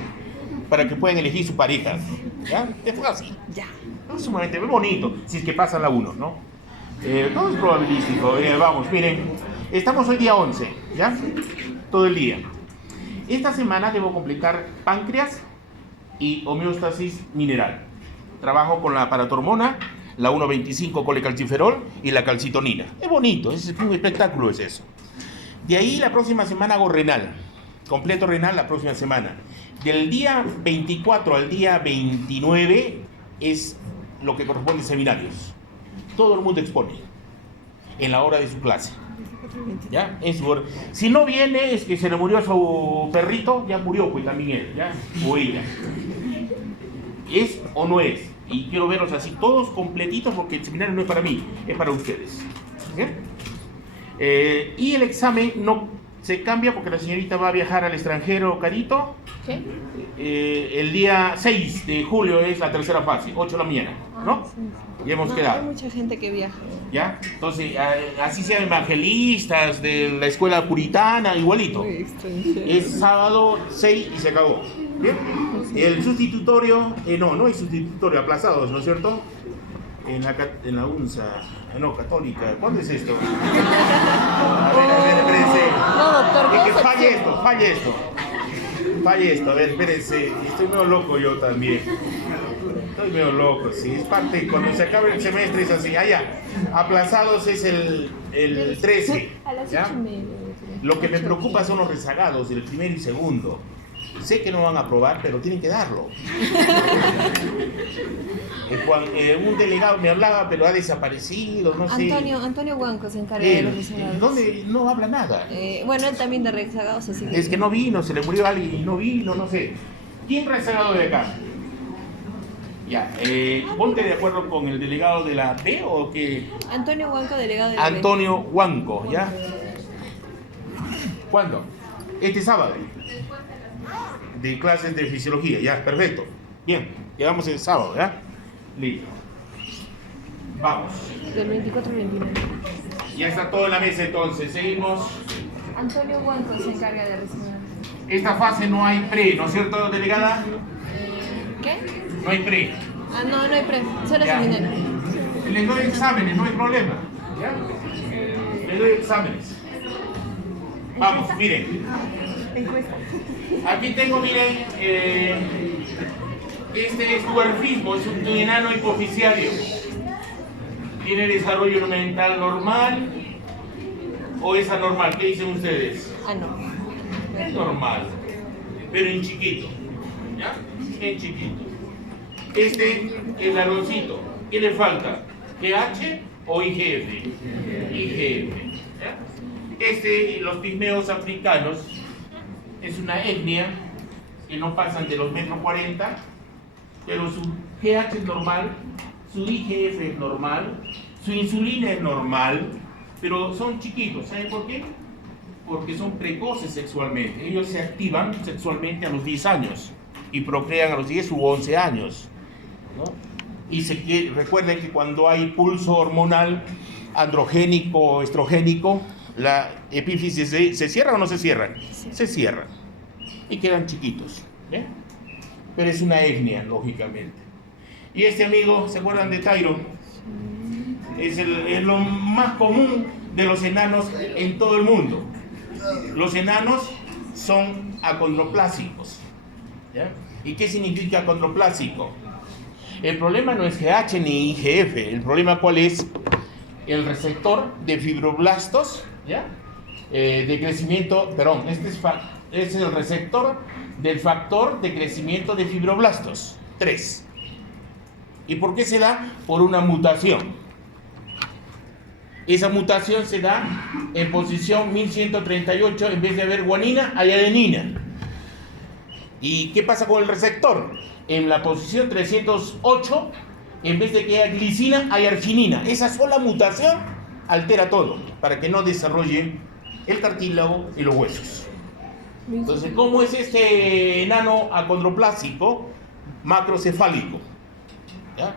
para que puedan elegir su pareja. ¿Ya? Es fácil. Ya. Es sumamente bonito, si es que pasan la 1, ¿no? Todo es probabilístico. Vamos, miren, estamos hoy día 11, ¿ya? Todo el día. Esta semana debo completar páncreas y homeostasis mineral. Trabajo con la paratormona, la 1,25 colecalciferol y la calcitonina. Es bonito, es un espectáculo, es eso. De ahí la próxima semana hago renal, completo renal la próxima semana. Del día 24 al día 29 es lo que corresponde a seminarios. Todo el mundo expone en la hora de su clase. ¿Ya? Si no viene, es que se le murió a su perrito, ya murió, pues también él, ¿ya? O ella. ¿Es o no es? Y quiero verlos así, todos completitos, porque el seminario no es para mí, es para ustedes. ¿Sí? Y el examen no se cambia porque la señorita va a viajar al extranjero, Carito. ¿Qué? El día 6 de julio es la tercera fase, 8 de la mañana, ¿no? Sí. Ya hemos No, quedado. hay mucha gente que viaja. ¿Ya? Entonces, así sean evangelistas de la escuela puritana, igualito. Muy extranjero. Es sábado 6 y se acabó. ¿Bien? El sustitutorio, no hay sustitutorio, aplazados, ¿no es cierto? En la UNSA, no, católica. ¿Cuándo es esto? A ver, espérense. No, doctor, Es que ¿cómo falle se- esto, falle esto. A ver, espérense. Estoy medio loco yo también. Estoy medio loco, sí. Es parte, cuando se acabe el semestre es así. Aplazados es el 13. A las ¿Ya? 8:30. Lo que me preocupa son los rezagados del primero y segundo. Sé que no van a aprobar, pero tienen que darlo. Un delegado me hablaba, pero ha desaparecido, no sé. Antonio Huanco se encarga de los Él, rezagados. ¿dónde no habla nada? Bueno, él también de rezagados, así Es que no vino, se le murió alguien y no vino, no sé. ¿Quién rezagado de acá? Ya, ponte de acuerdo con el delegado de la B o que... Antonio Huanco, delegado de la B. Antonio Huanco, ¿ya? ¿Cuándo? Este sábado. De clases de fisiología, ya, perfecto. Bien, quedamos el sábado, ¿ya? Listo. Vamos. Del 24 al 29. Ya está todo en la mesa entonces, seguimos. Antonio Huanco se encarga de rezagados. Esta fase no hay pre, ¿no es cierto, delegada? ¿Qué? No hay pre. No hay pre, solo Ya. seminario. Les doy exámenes, no hay problema. ¿Ya? Les doy exámenes. Vamos, miren. Encuesta. Aquí tengo, miren, este es dwarfismo, es un enano hipoficiario. ¿Tiene desarrollo mental normal o es anormal? ¿Qué dicen ustedes? No. Es normal, pero en chiquito. ¿Ya? En chiquito. Este es largoncito. ¿Qué le falta? ¿GH o IGF? IGF. ¿Ya? Los pigmeos africanos es una etnia que no pasan de los 1,40 m, pero su GH es normal, su IGF es normal, su insulina es normal, pero son chiquitos. ¿Saben por qué? Porque son precoces sexualmente. Ellos se activan sexualmente a los 10 años y procrean a los 10 u 11 años, ¿no? Y recuerden que cuando hay pulso hormonal androgénico o estrogénico, la epífisis ¿se cierra o no se cierra? Se cierra y quedan chiquitos, ¿eh? Pero es una etnia, lógicamente. Y este amigo, ¿se acuerdan de Tyron? Es lo más común de los enanos en todo el mundo. Los enanos son acondroplásicos, ¿ya? ¿Y qué significa acondroplásico? El problema no es GH ni IGF. El problema, ¿cuál es? El receptor de fibroblastos, ¿ya? De crecimiento, perdón, este es el receptor del factor de crecimiento de fibroblastos 3. ¿Y por qué se da? Por una mutación. Esa mutación se da en posición 1138, en vez de haber guanina, hay adenina. ¿Y qué pasa con el receptor? En la posición 308, en vez de que haya glicina, hay arginina. Esa sola mutación altera todo, para que no desarrolle el cartílago y los huesos. Entonces, ¿cómo es este enano acondroplásico? Macrocefálico. ¿Ya?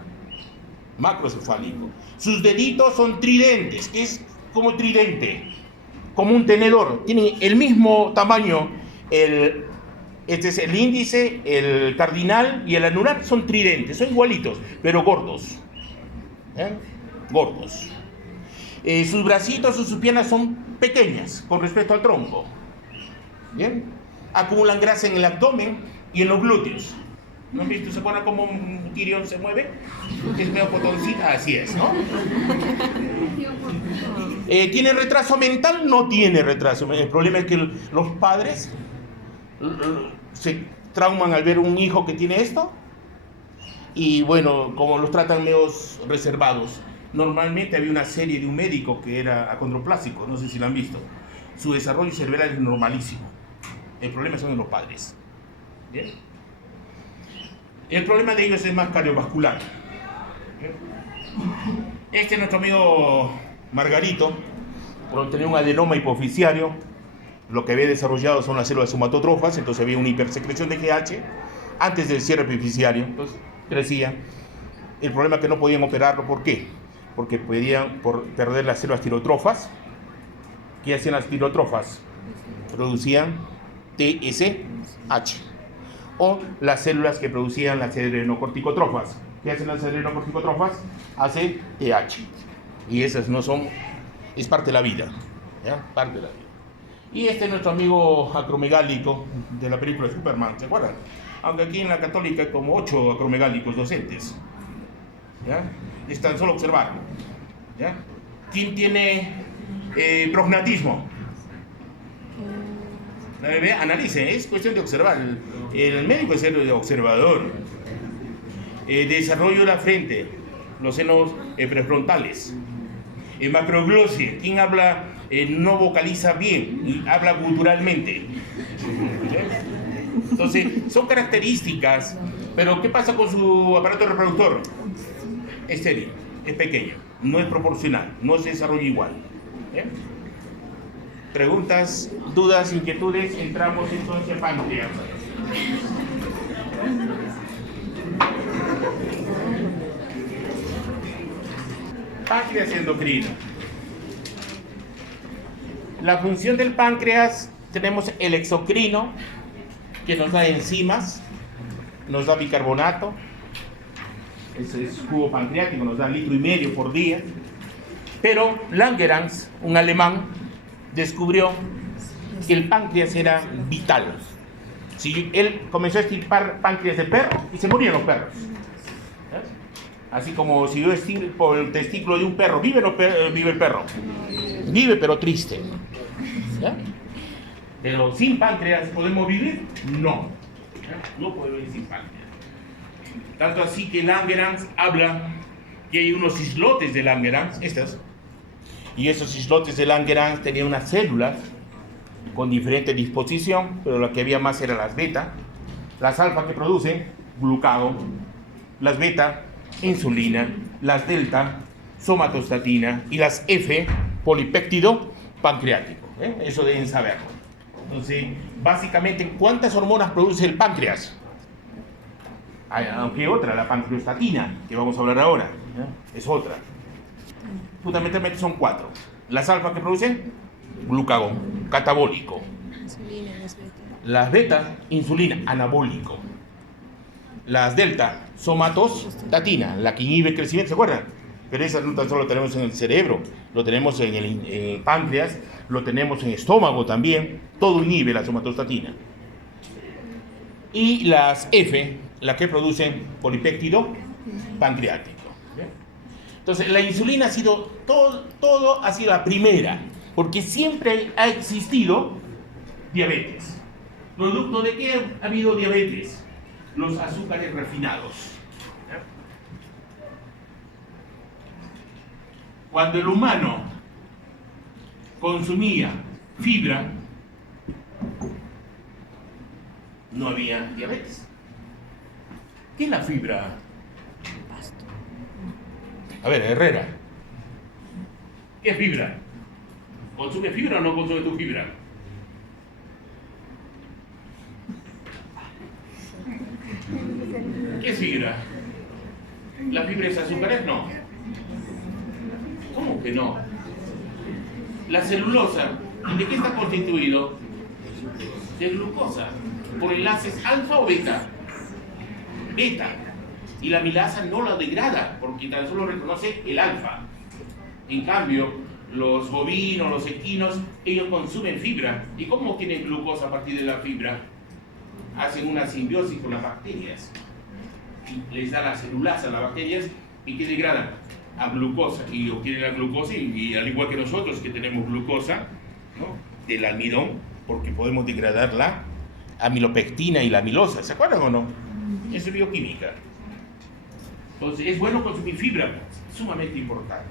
Macrocefálico. Sus deditos son tridentes, que es como tridente, como un tenedor. Tienen el mismo tamaño. Este es el índice, el cardinal y el anular son tridentes, son igualitos, pero gordos. ¿Eh? Gordos. sus bracitos o sus piernas son pequeñas con respecto al tronco. ¿Bien? Acumulan grasa en el abdomen y en los glúteos. ¿No han visto? ¿Se acuerdan cómo un tirión se mueve? Es medio potoncita, así es, ¿no? ¿Tiene retraso mental? No tiene retraso. El problema es que los padres se trauman al ver un hijo que tiene esto. Y bueno, como los tratan medios reservados. Normalmente había una serie de un médico que era acondroplásico, no sé si lo han visto. Su desarrollo cerebral es normalísimo. El problema son los padres. ¿Bien? El problema de ellos es más cardiovascular. ¿Bien? Este es nuestro amigo Margarito, por tener un adenoma hipoficiario. Lo que había desarrollado son las células somatotrofas, entonces había una hipersecreción de GH antes del cierre epificiario, entonces crecía. El problema es que no podían operarlo, ¿por qué? Porque podían perder las células tirotrofas. ¿Qué hacían las tirotrofas? Producían TSH. O las células que producían las adrenocorticotrofas. ¿Qué hacen las adrenocorticotrofas? Hacen TH. Y esas no son, es parte de la vida. ¿Ya? Parte de la vida. Y este es nuestro amigo acromegálico de la película Superman, ¿se acuerdan? Aunque aquí en la católica hay como 8 acromegálicos docentes. ¿Ya? Es tan solo observarlo. ¿Ya? ¿Quién tiene prognatismo? Analice, es cuestión de observar. El médico es el observador. Desarrollo de la frente, los senos prefrontales. Macroglosia, ¿quién habla? No vocaliza bien y habla guturalmente. Entonces, son características, pero ¿qué pasa con su aparato reproductor? Estéril, es pequeño, no es proporcional, no se desarrolla igual. ¿Bien? Preguntas, dudas, inquietudes, entramos entonces a páncreas. Páncreas endocrino. La función del páncreas, tenemos el exocrino, que nos da enzimas, nos da bicarbonato, ese es jugo pancreático, nos da 1,5 litros por día. Pero Langerhans, un alemán, descubrió que el páncreas era vital. Si él comenzó a extirpar páncreas de perro y se morían los perros. ¿Ves? Así como si yo extirpo el testículo de un perro, ¿vive el perro? Vive, pero triste. ¿Ya? Pero sin páncreas, ¿podemos vivir? No. ¿Ya? No podemos vivir sin páncreas. Tanto así que Langerhans habla que hay unos islotes de Langerhans, estas, y esos islotes de Langerhans tenían unas células con diferente disposición, pero lo que había más eran las beta, las alfa que producen glucagón, las beta, insulina, las delta, somatostatina, y las F, polipéptido pancreático. Eso deben saberlo. Entonces, básicamente, ¿cuántas hormonas produce el páncreas? Aunque otra, la pancreostatina, que vamos a hablar ahora, es otra. Fundamentalmente son 4. Las alfa que producen glucagón, catabólico. Insulina, las beta. Las beta, insulina, anabólico. Las delta, somatostatina, la que inhibe el crecimiento, ¿se acuerdan? Pero esas no tan solo lo tenemos en el cerebro, lo tenemos en el páncreas, lo tenemos en el estómago también, todo inhibe la somatostatina. Y las F, las que producen polipéptido pancreático. Entonces, la insulina ha sido, todo ha sido la primera, porque siempre ha existido diabetes. ¿Producto de qué ha habido diabetes? Los azúcares refinados. Cuando el humano consumía fibra, no había diabetes. ¿Qué es la fibra? A ver, Herrera, ¿qué es fibra? ¿Consume fibra o no consume tu fibra? ¿Qué es fibra? ¿La fibra es azúcares? No. ¿Cómo que no? La celulosa, ¿de qué está constituido? De glucosa. ¿Por enlaces alfa o beta? Beta. Y la amilasa no la degrada, porque tan solo reconoce el alfa. En cambio, los bovinos, los equinos, ellos consumen fibra. ¿Y cómo obtienen glucosa a partir de la fibra? Hacen una simbiosis con las bacterias. Y les da la celulasa a las bacterias y ¿qué degradan? A glucosa. Y obtienen la glucosa y al igual que nosotros que tenemos glucosa, ¿no?, del almidón, porque podemos degradar la amilopectina y la amilosa. ¿Se acuerdan o no? Eso es bioquímica. Entonces, es bueno consumir fibra, sumamente importante.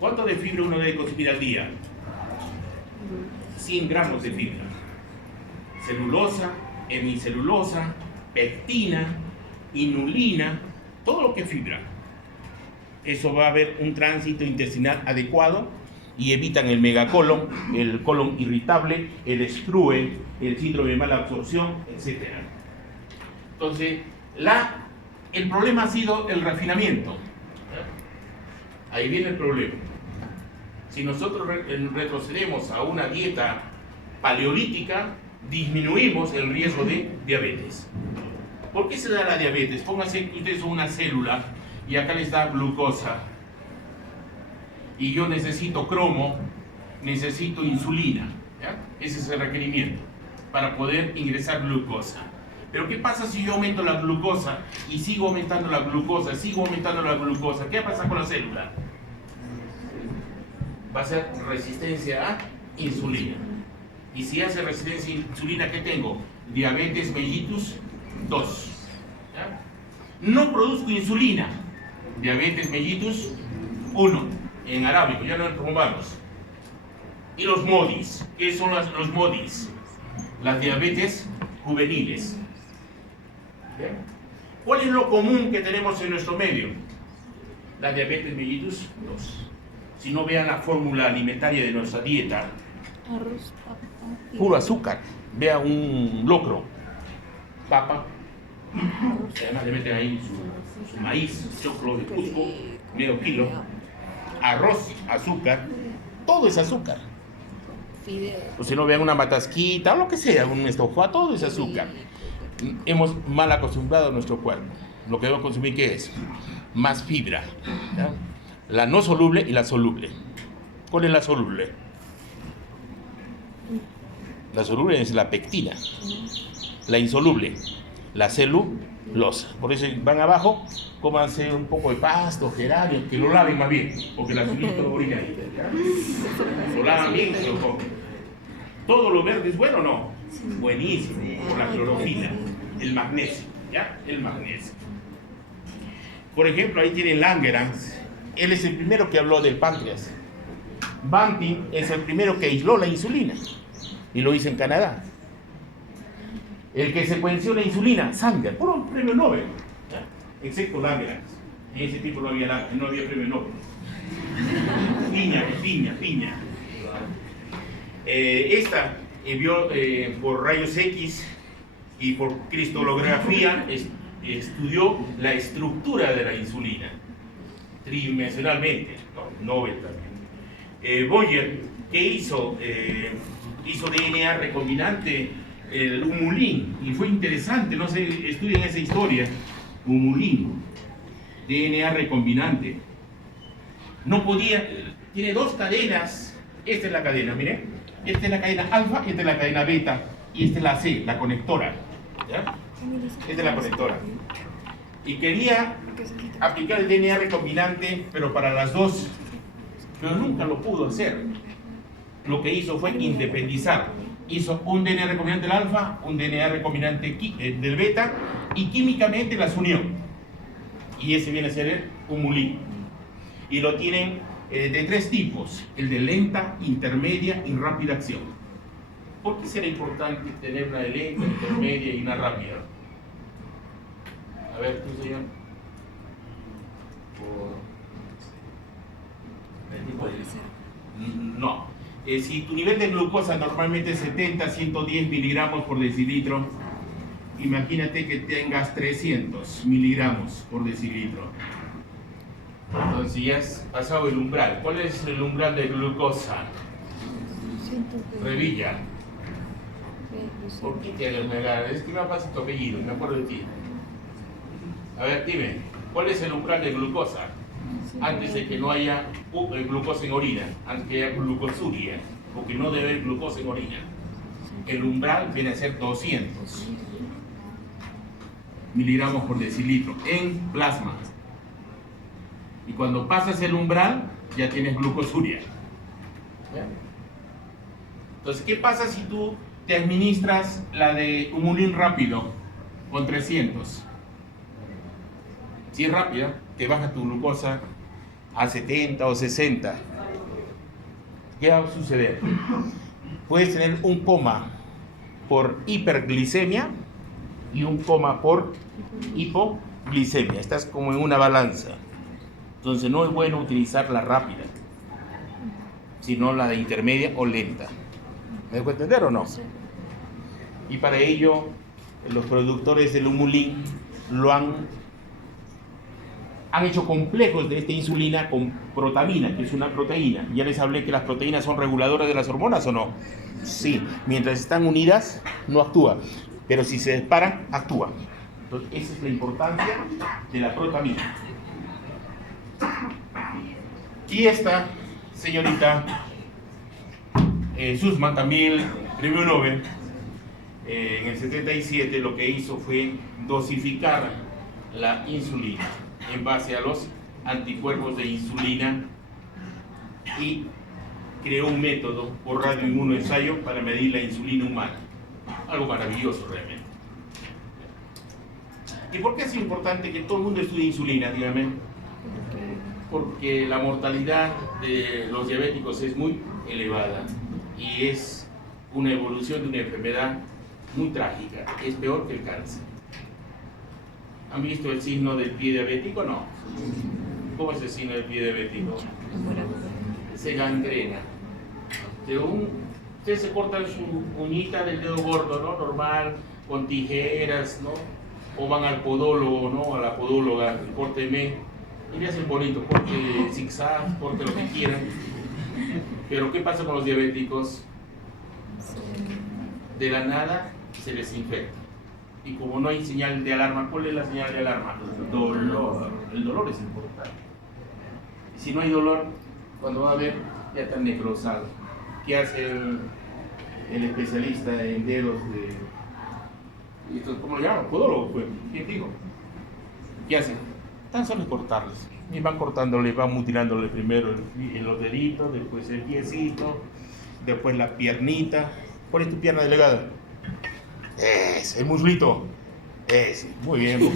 ¿Cuánto de fibra uno debe consumir al día? 100 gramos de fibra. Celulosa, hemicelulosa, pectina, inulina, todo lo que es fibra. Eso va a haber un tránsito intestinal adecuado y evitan el megacolon, el colon irritable, el estrue, el síndrome de mala absorción, etc. Entonces, el problema ha sido el refinamiento. Ahí viene el problema. Si nosotros retrocedemos a una dieta paleolítica, disminuimos el riesgo de diabetes. ¿Por qué se da la diabetes? Pónganse que ustedes son una célula y acá les da glucosa. Y yo necesito cromo, necesito insulina. ¿Ya? Ese es el requerimiento para poder ingresar glucosa. Pero ¿qué pasa si yo aumento la glucosa y sigo aumentando la glucosa, sigo aumentando la glucosa? ¿Qué pasa con la célula? Va a ser resistencia a insulina. Y si hace resistencia a insulina, ¿qué tengo? Diabetes mellitus 2. ¿Ya? No produzco insulina. Diabetes mellitus 1. En arábico, ya no entendamos. Y los MODIs. ¿Qué son los MODIs? Las diabetes juveniles. ¿Bien? ¿Cuál es lo común que tenemos en nuestro medio? La diabetes mellitus 2. Si no vean la fórmula alimentaria de nuestra dieta, Arroz, papa. puro azúcar. Vea un locro, papa, además le meten ahí su maíz, choclo de Cusco, medio kilo, arroz, azúcar, todo es azúcar. Fideos. O si no vean una matasquita o lo que sea, un estofado, todo es azúcar. Hemos mal acostumbrado a nuestro cuerpo. Lo que debemos consumir, ¿qué es? Más fibra, ¿ya? La no soluble y la soluble. ¿Cuál es la soluble? La soluble es la pectina. La insoluble, la celulosa. Por eso van abajo, cómanse un poco de pasto, geranios, que lo laven más bien, porque la azulita lo orina ahí, ¿ya? Lo lavan bien y lo comen. ¿Todo lo verde es bueno o no? Buenísimo, por la clorofila, el magnesio, ¿ya? El magnesio. Por ejemplo, ahí tienen Langerhans. Él es el primero que habló del páncreas. Banting es el primero que aisló la insulina y lo hizo en Canadá. El que secuenció la insulina, Sanger, puro premio Nobel, ¿ya? Excepto Langerhans. En ese tipo no había premio Nobel. Piña. Esta vio por rayos X y por cristalografía estudió la estructura de la insulina tridimensionalmente, ¿no? Nobel también. Boyer, ¿qué hizo? Hizo DNA recombinante, el humulín, y fue interesante, no sé, estudien esa historia. Humulín, DNA recombinante. No podía, tiene dos cadenas. Esta es la cadena, miren, esta es la cadena alfa, esta es la cadena beta, y esta es la C, la conectora, ¿ya? Esta es la conectora. Y quería aplicar el DNA recombinante, pero para las dos, pero nunca lo pudo hacer. Lo que hizo fue independizar. Hizo un DNA recombinante del alfa, un DNA recombinante del beta, y químicamente las unió. Y ese viene a ser el humulín. Y lo tienen de tres tipos: el de lenta, intermedia y rápida acción. ¿Por qué será importante tener una de lenta, intermedia y una rápida? A ver, tú, señor. No. Si tu nivel de glucosa normalmente es 70, 110 miligramos por decilitro, imagínate que tengas 300 miligramos por decilitro. Entonces ya has pasado el umbral. ¿Cuál es el umbral de glucosa? Revilla. ¿Por qué te hagas negar? Es que me pasa tu apellido, me acuerdo de ti. A ver, dime, ¿cuál es el umbral de glucosa? antes de que no haya glucosa en orina, antes que haya glucosuria, porque no debe haber glucosa en orina. El umbral viene a ser 200 miligramos por decilitro en plasma. Y cuando pasas el umbral, ya tienes glucosuria. Entonces, ¿qué pasa si tú te administras la de humulín rápido con 300? Si es rápida, te baja tu glucosa a 70 o 60. ¿Qué va a suceder? Puedes tener un coma por hiperglicemia y un coma por hipoglicemia. Estás como en una balanza. Entonces no es bueno utilizar la rápida, sino la de intermedia o lenta. ¿Me dejo entender o no? Sí. Y para ello, los productores del humulín lo han hecho complejos de esta insulina con protamina, que es una proteína. Ya les hablé que las proteínas son reguladoras de las hormonas, ¿o no? Sí, mientras están unidas no actúa, pero si se separan, actúa. Entonces, esa es la importancia de la protamina. Y esta señorita Sussman, también premio Nobel, en el 77 lo que hizo fue dosificar la insulina en base a los anticuerpos de insulina y creó un método por radioinmunoensayo para medir la insulina humana. Algo maravilloso realmente. ¿Y por qué es importante que todo el mundo estudie insulina? Dígame. Porque la mortalidad de los diabéticos es muy elevada y es una evolución de una enfermedad muy trágica. Es peor que el cáncer. ¿Han visto el signo del pie diabético? No. ¿Cómo es el signo del pie diabético? Se gangrena. Ustedes se cortan su uñita del dedo gordo, ¿no? Normal, con tijeras, ¿no? O van al podólogo, ¿no? A la podóloga, córteme. Y le hacen bonito, corte zigzag, corte lo que quieran. Pero ¿qué pasa con los diabéticos? De la nada se les infecta. Y como no hay señal de alarma, ¿cuál es la señal de alarma? Dolor. El dolor es importante. Y si no hay dolor, cuando va a ver, ya está necrosado. ¿Qué hace el especialista en dedos de... ¿Cómo lo llaman? Podólogo, pues. ¿Quién dijo? ¿Qué hacen? Tan solo es cortarles. Y van cortándole, van mutilándole primero en los deditos, después el piecito, después la piernita. ¿Cuál es tu pierna delegada? El muslito. Ese. Muy bien.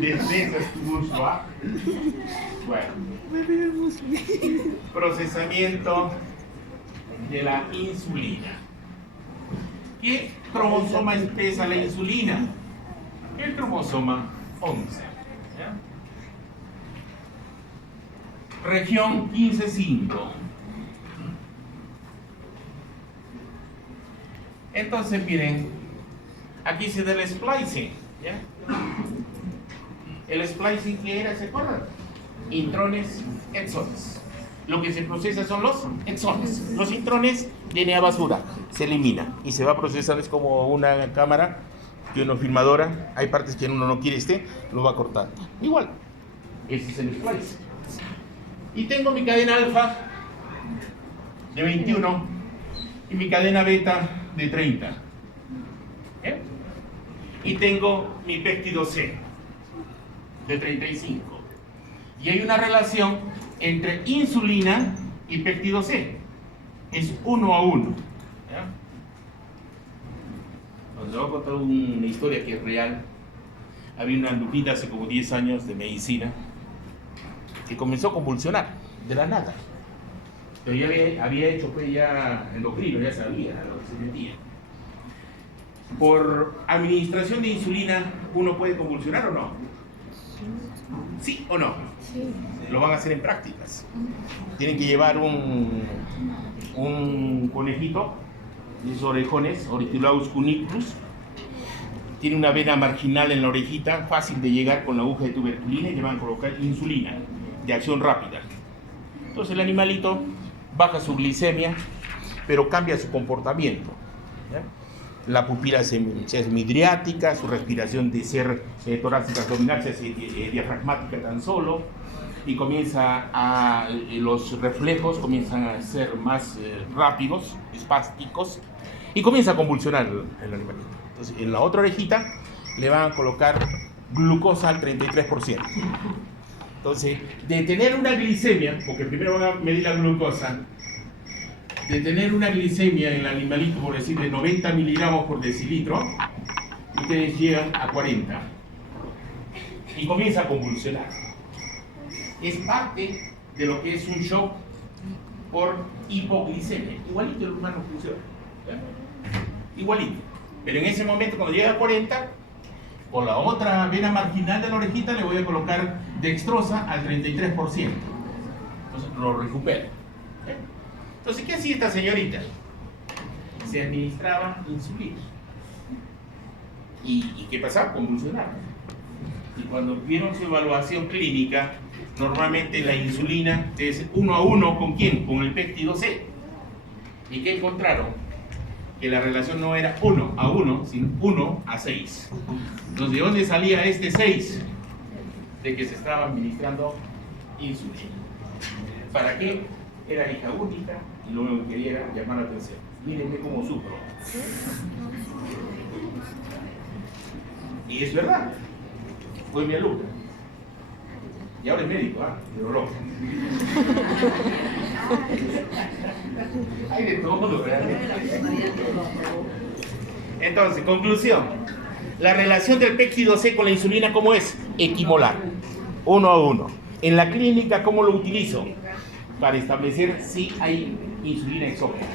Desde es tu muslo, ¿ah? Bueno. Procesamiento de la insulina. ¿Qué cromosoma expresa la insulina? El cromosoma 11. ¿Ya? Región 15.5. Entonces, miren, aquí se da el splicing. ¿Ya? El splicing, ¿qué era? ¿Se acuerdan? Intrones, exones. Lo que se procesa son los exones. Los intrones vienen a basura, se elimina y se va procesando. Es como una cámara que una filmadora, hay partes que uno no quiere lo va cortando. Igual, ese es el splice. Y tengo mi cadena alfa de 21 y mi cadena beta de 30. ¿Eh? Y tengo mi péptido C de 35. Y hay una relación entre insulina y péptido C. Es 1 a 1. ¿Ya? Les voy a contar una historia que es real. Había una alumnita hace como 10 años de medicina que comenzó a convulsionar de la nada. Pero ya había hecho pues ya endocrino, ya sabía a lo que se metía. ¿Por administración de insulina uno puede convulsionar o no? ¿Sí o no? Sí. Lo van a hacer en prácticas. Tienen que llevar un conejito, esos orejones, Ornitholaus cunicus. Tiene una vena marginal en la orejita, fácil de llegar con la aguja de tuberculina, y le van a colocar insulina de acción rápida. Entonces el animalito baja su glicemia, pero cambia su comportamiento. ¿Ya? la pupila se hace midriática, su respiración de ser torácica abdominal se hace diafragmática tan solo, y los reflejos comienzan a ser más rápidos, espásticos, y comienza a convulsionar el animalito. Entonces, en la otra orejita le van a colocar glucosa al 33%. Entonces, de tener una glicemia, porque primero van a medir la glucosa, de tener una glicemia en el animalito, por decir, de 90 miligramos por decilitro, ustedes llegan a 40 y comienza a convulsionar. Es parte de lo que es un shock por hipoglicemia. Igualito el humano funciona, ¿ya? Igualito. Pero en ese momento, cuando llega a 40, por la otra vena marginal de la orejita le voy a colocar dextrosa al 33%. Entonces lo recupero. Entonces, ¿qué hacía esta señorita? Se administraba insulina. ¿Y qué pasaba? Convulsionaba. Y cuando vieron su evaluación clínica, normalmente la insulina es 1 a 1, ¿con quién? Con el péptido C. ¿Y qué encontraron? Que la relación no era 1 a 1, sino 1 a 6. Entonces, ¿de dónde salía este 6? De que se estaba administrando insulina. ¿Para qué? Era hija única y lo único que quería era llamar la atención. Mírenme cómo sufro. Y es verdad. Fue mi alumna. Y ahora es médico, neurólogo. Hay de todo, realmente. Entonces, conclusión. La relación del péptido C con la insulina, ¿cómo es? Equimolar. 1 a 1. En la clínica, ¿cómo lo utilizo? Para establecer si hay insulina exógena.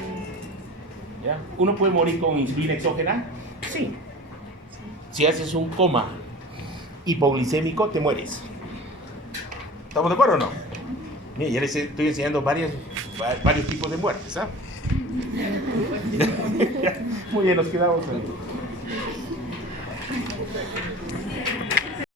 ¿Ya? ¿Uno puede morir con insulina exógena? Sí. Si haces un coma hipoglicémico, te mueres. ¿Estamos de acuerdo o no? Mira, ya les estoy enseñando varios tipos de muertes, ¿ah? Muy bien, nos quedamos ahí.